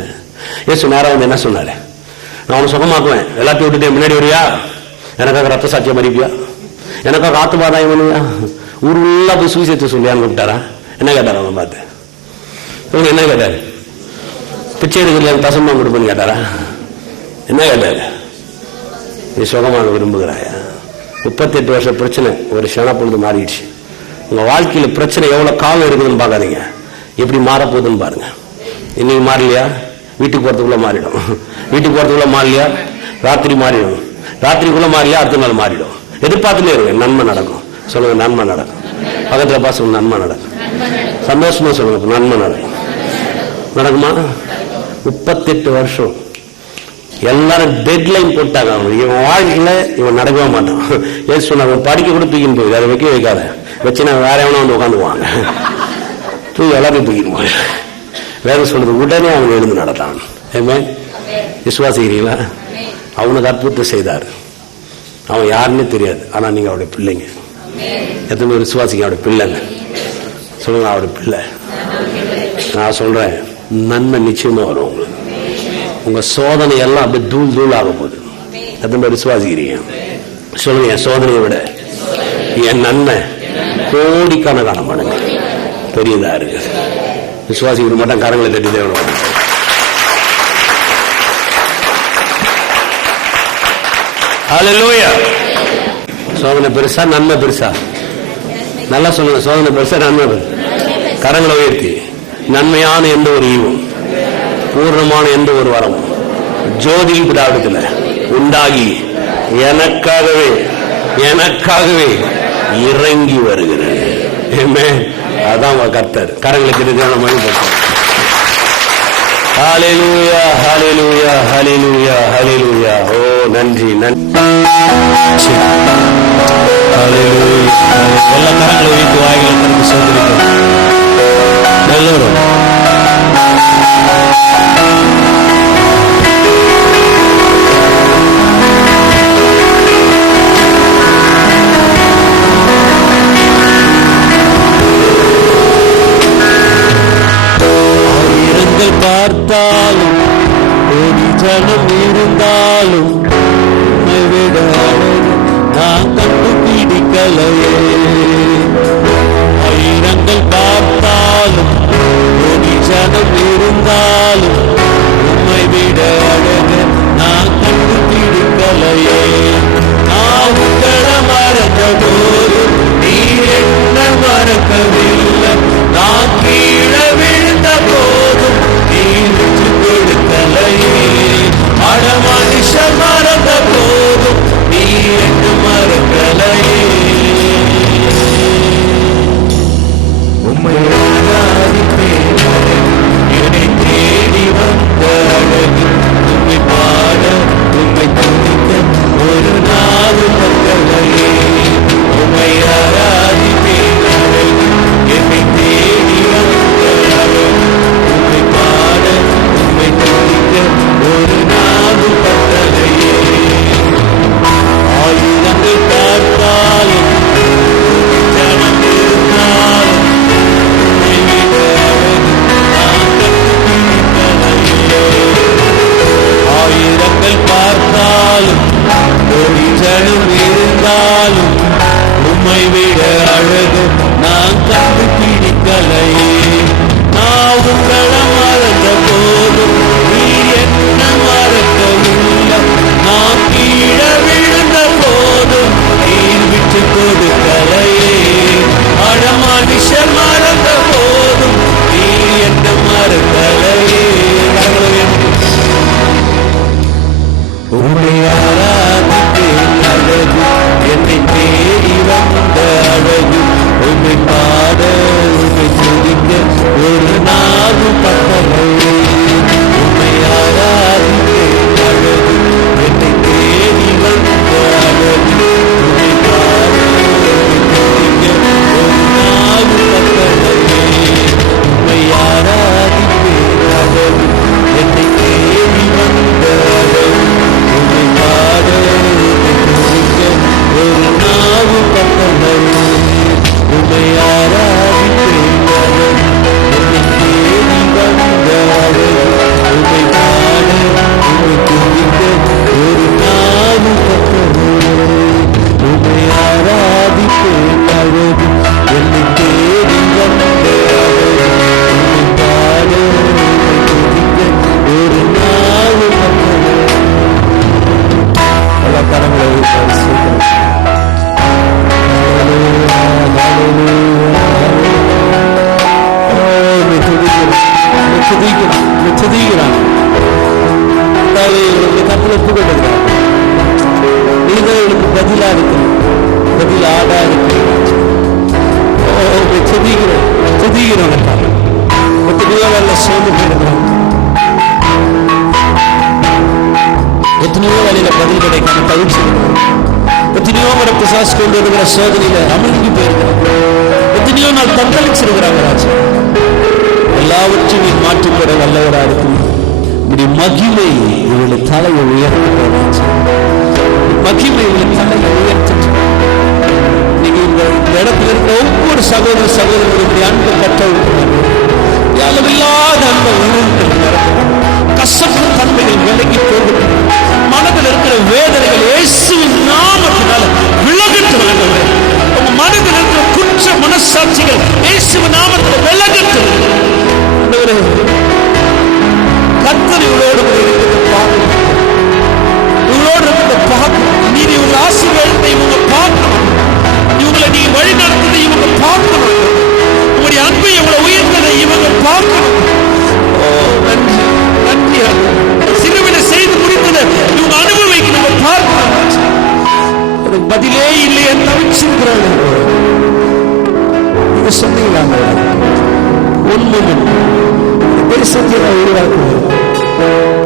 இயேசு நேரம் வந்து என்ன சொன்னாரு? நான் அவனை சுகமாக்குவேன், எல்லாத்தையும் விட்டுட்டு முன்னாடி வரியா? எனக்காக ரத்த சாட்சியம் மறிப்பியா? எனக்காக ஆத்துபாதாயம் பண்ணுவியா? ஊர் ஃபுல்லா போய் சுவிசேஷத்தை சொல்லியான்னு கூப்பிட்டாரா? என்ன கேட்டாரா? அவன் பார்த்து என்ன கேட்டாரு? பிச்சை எடுக்கல தசமா கொடுப்பேன்னு கேட்டாரா? என்ன கேட்டாரு? நீ சுகமாக விரும்புகிறாயா? 38 வருஷம் பிரச்சனை ஒரு க்ஷணப்பொழுது மாறிடுச்சு. உங்க வாழ்க்கையில பிரச்சனை எவ்வளவு காலம் இருக்குதுன்னு பார்க்காதீங்க, எப்படி மாறப்போகுதுன்னு பாருங்க. இன்னைக்கு மாறலையா? வீட்டுக்கு போறதுக்குள்ள மாறிடும். வீட்டுக்கு போறதுக்குள்ள மாறலையா? ராத்திரி மாறிடும். ராத்திரிக்குள்ள மாறலையா? அடுத்த நாள் மாறிடும். எதிர்பார்த்துட்டே இருங்க, நன்மை நடக்கும். சொல்லுங்க, நன்மை நடக்கும். பக்கத்துல பாசம், நன்மை நடக்கும். சந்தோஷமா சொல்லுங்க, நன்மை நடக்கும். நடக்குமா? 38 வருஷம் எல்லாரும் டெட்லைன் போட்டாங்க. இவன் வாழ்க்கையில இவன் நடக்கவே மாட்டான். ஏன் சொன்னாங்க, படிக்க கூட தூக்கின்னு போகுது, அதை வைக்காத, வச்சுன்னா வேற எவனா வந்து உட்காந்துக்குவாங்க. தூக்கி எல்லாத்தையும் தூக்கிடுவாங்க. வேற சொல்றது, உடனே அவன் எழுந்து நடத்தான். விசுவாசிக்கிறீங்களா? அவனுக்கு அற்புதத்தை செய்தார். அவன் யாருன்னே தெரியாது, ஆனா நீங்க அவருடைய பிள்ளைங்க. எத்தனை விசுவாசிங்க அவருடைய பிள்ளைங்க? சொல்லுங்க, அவருடைய பிள்ளை. நான் சொல்றேன், நன்மை நிச்சயமா வரும் உங்களுக்கு. உங்க சோதனை எல்லாம் அப்படியே தூள் ஆக போகுது. எத்தனை பேர் விசுவாசிக்கிறீங்க? சொல்லுங்க, என் சோதனையை விட என் நன்மை கோடிக்கணக்கான மடங்கு பெரியதா இருக்கு. விசுவாசிக்கிற மட்டும் கரங்களை தட்டி தேவை. ஹல்லேலூயா. சோதனை பெருசா நன்மை பெருசா? நல்லா சொல்லுங்க. சோதனை பெருசா நன்மை பெருசா? கரங்களை உயர்த்தி, நன்மையான எந்த ஒரு ஈவும், பூர்ணமான எந்த ஒரு வரமும் ஜோதியின் பிதாவிடத்துல உண்டாகி எனக்காகவே இறங்கி வருகிறது. அதான் கர்த்தர். கரங்களுக்கு மொழி. ஹல்லேலூயா, ஹல்லேலூயா, ஹல்லேலூயா, ஹல்லேலூயா. ஓ நன்றி, நன்றி. ஹல்லேலூயா. எல்லா கரங்களை வைத்து வாய்களை சொல்லிருக்கோம் எல்லோரும். பார்த்தாலும் ஒரு ஜனம் இருந்தாலும் விட நான் கண்டுபிடிக்கலையே. ஆயிரங்கள் பார்த்தாலும் ஒரு ஜனம் இருந்தாலும் உம்மை விட அழகு நான் கண்டுபிடிக்கலையே. நான் உங்களை மறந்த போது நீ என்ன மறக்கவில்லை. நான் கீழே விழுந்த போதும் நீ விட்டு கொடுக்கலையே. மனுஷன் மறந்த போதும் நீ என்ன மறக்கலையே. உம்மை ஆராதிப்பேன், என்னை தேடி வந்த அழகு. உம்மை பாட உம்மை துதிக்க ஒரு நாள் பக்கலையே. உம்மை ஆராதிப்பேன் அழகு, என்னை தேடி வந்த அழகு. உம்மை பாட உம்மை துதிக்க ஒரு நாள் பக்கலையே. ஆயுதங்கள் பார்த்தாலும் ஜனம் இருந்தாலும் ஆயிரங்கள் பார்த்தாலும் ஒரு ஜனம் இருந்தாலும் உம்மை விட அழகு நான் கண்டுபிடிக்க சங்கடம் மறந்த போதும் நீர் என்ன மறக்கவில்லை. நான் கீழ விழுந்த போதும் நீர் விட்டு கொடுக்கலையே. ஆழமான விஷம் மறந்த போதும் நீர் என்ன மறக்கலையே. உம்மை ஆராதிப்பேன் அழகு, என்னை தேடி வந்த அழகு. உம்மை பாட உம்மை துதிக்க ஒரு நாளும் பத்தலையே. உம்மை ஆராதிப்பேன் அழகு, என்னை தேடி வந்த அழகு. உம்மை பாட உம்மை துதிக்க ஒரு நாளும் பத்தலையே. உம்மை ஆராதிப்பேன் அழகு, என்னை தேடி வந்த அழகு. உம்மை பாட உம்மை துதிக்க ஒரு நாளும் பத்தலையே. உம்மை ஆராதிப்பேன் அழகு, என்னை தேடி வந்த அழகு. உம்மை பாட உம்மை துதிக்க ஒரு நாளும் பத்தலையே. உம்மை ஆராதிப்பேன் அழகு, என்னை தேடி வந்த அழகு. உம்மை பாட உம்மை துதிக்க ஒரு நாளும் பத்தலையே. பல கரங்களை பரிசுத்தம். நீங்களுக்கு பதிலா இருக்கு, பதில் ஆடா இருக்கு. துதிக்கிறோம் எத்தனையோ வேலை சேர்ந்து போயிருக்கிறோம். எத்தனையோ வேலையில பதில் கிடைக்காம தவிர்ச்சிருக்கிறோம். எத்தனையோ முறை பிசாசு கொண்டு இருக்கிற சோதனையில அமிழ்ந்து போயிருக்கிறோம். எத்தனையோ நாள் தத்தளிச்சிருக்கிறாங்க ராஜா. எல்லாவற்றையும் மாற்றிப்பட வல்லவரா இருக்கும். இப்படி மகிமை இவளை தலையை உயர்த்த, மகிமை இவளை தலையை உயர்த்த. இன்னைக்கு இந்த இடத்துல இருக்கிற ஒவ்வொரு சகோதர சகோதரர்களுடைய அன்பு கற்றவில்லை. அளவில்லாத அன்பை உயர்த்த, கசப்பு தன்மைகள் விலகி போகும். மனதில் இருக்கிற வேதனைகள் இயேசுவின் நாமத்தினால விலகிட்டு வருகிறது. உங்க மனதில் இருக்கிற குற்ற மனசாட்சிகள் இயேசுவின் நாமத்தில் விலகிட்டு. கர்த்தர் இவளோடு பார்க்கணும், இவளோடு இருக்கிறத பார்க்கணும். நீ இவங்க ஆசீர்வாதத்தை இவங்க பார்க்கணும். இவங்களை நீ வழி நடத்ததை இவங்க பார்க்கணும். உங்களுடைய அன்பை இவங்களை உயர்த்ததை இவங்க பார்க்கணும். நன்றி நன்றி. சிறுவினை செய்து முடித்ததை இவங்க அனுபவிக்கணும், பார்க்கணும். அதுக்கு பதிலே இல்லையே தவிச்சிருக்கிறாங்க. நீங்க சொன்னீங்களா ஒன்று தேசத்தை உருவாக்குவோம்.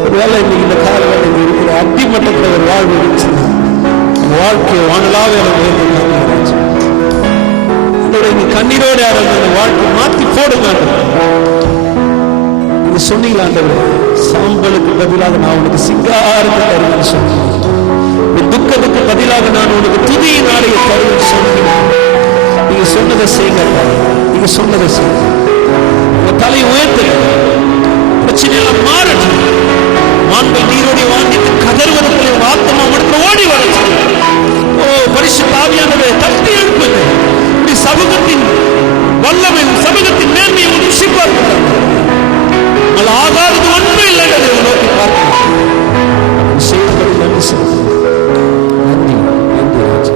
ஒருவேளை இன்னைக்கு இந்த காலகட்டத்தில் இருக்கிற அடிமட்டத்தில் ஒரு வாழ்வு இருந்துச்சுன்னா அந்த வாழ்க்கையை வானலாக நீங்க கண்ணீரோடு யாரும் அந்த வாழ்க்கை மாற்றி போடுங்க. நீங்க சொன்னீங்களா சாம்பலுக்கு பதிலாக நான் உனக்கு சிங்காரத்தை தருவேன் சொன்னேன். துக்கத்துக்கு பதிலாக நான் உனக்கு துதிய நாளையை தருவேன் சொன்னேன். நீங்க சொன்னதை செய்யுங்க. நீங்க சொன்னதை செய்யுங்க. உங்க தலை உயர்த்து, பிரச்சனையெல்லாம் மாறட்டும். மான்கள் நீரோடி வாங்கிட்டு கதறுவதற்கு ஆத்மா மடுத்து ஓடி வரட்டும். ஓ பரிசுத்த ஆவியானவரே, தட்டி எழுப்புங்க. இப்படி சமூகத்தின் வல்லமையும் சமூகத்தின் மேன்மையும் ருசி பார்க்கிறார். அது ஆகாதது ஒன்றும் இல்லை நோக்கி பார்க்கிறோம். செய்வதை நன்றி செலுத்தும். நன்றி நன்றி ராஜா.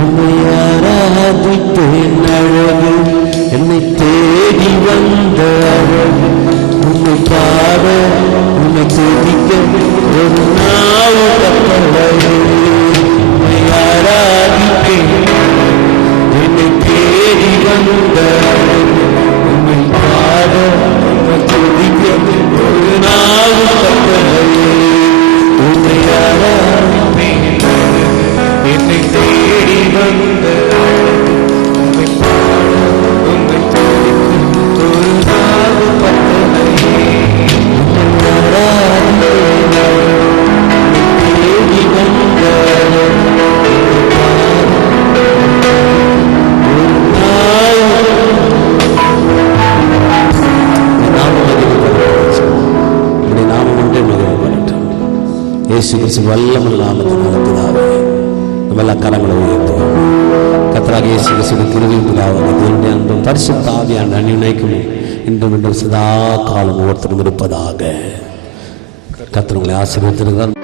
உம்மை ஆராதிப்பேன் அழகு, என்னை தேடி வந்த அழகு. உம்மை பாட உம்மை துதிக்க ஒரு நாவு கட்டளையே. உம்மை ஆராதிப்பேன், என்னை தேடி வந்த அழகு. உம்மை பாட உம்மை துதிக்க ஒரு நாவு கட்டளையே. உம்மை ஆராதிப்பேன், என்னை தேடி வந்த அழகு. உம்மை பாட உம்மை துதிக்க ஒரு நாவு கட்டளையே. உம்மை ஆராதிப்பேன், என்னை தேடி வந்த அழகு. இயேசு கிறிஸ்து வல்லமையுள்ள நாமத்தினாலே பிதாவே, நம்ம எல்லா கரங்களை உயர்த்துவோம். கர்த்தராகிய கர்த்தராகிய இயேசு கிறிஸ்துவின் கிருபையும் பிதாவாகிய தேவனுடைய அன்பும் பரிசுத்த ஆவியான அன்பினைக்கும் இன்றும் இன்றும் சதா காலம் ஒவ்வொருத்தரும் இருப்பதாக. கர்த்தர் உங்களை ஆசீர்வதித்திருக்கிறார்.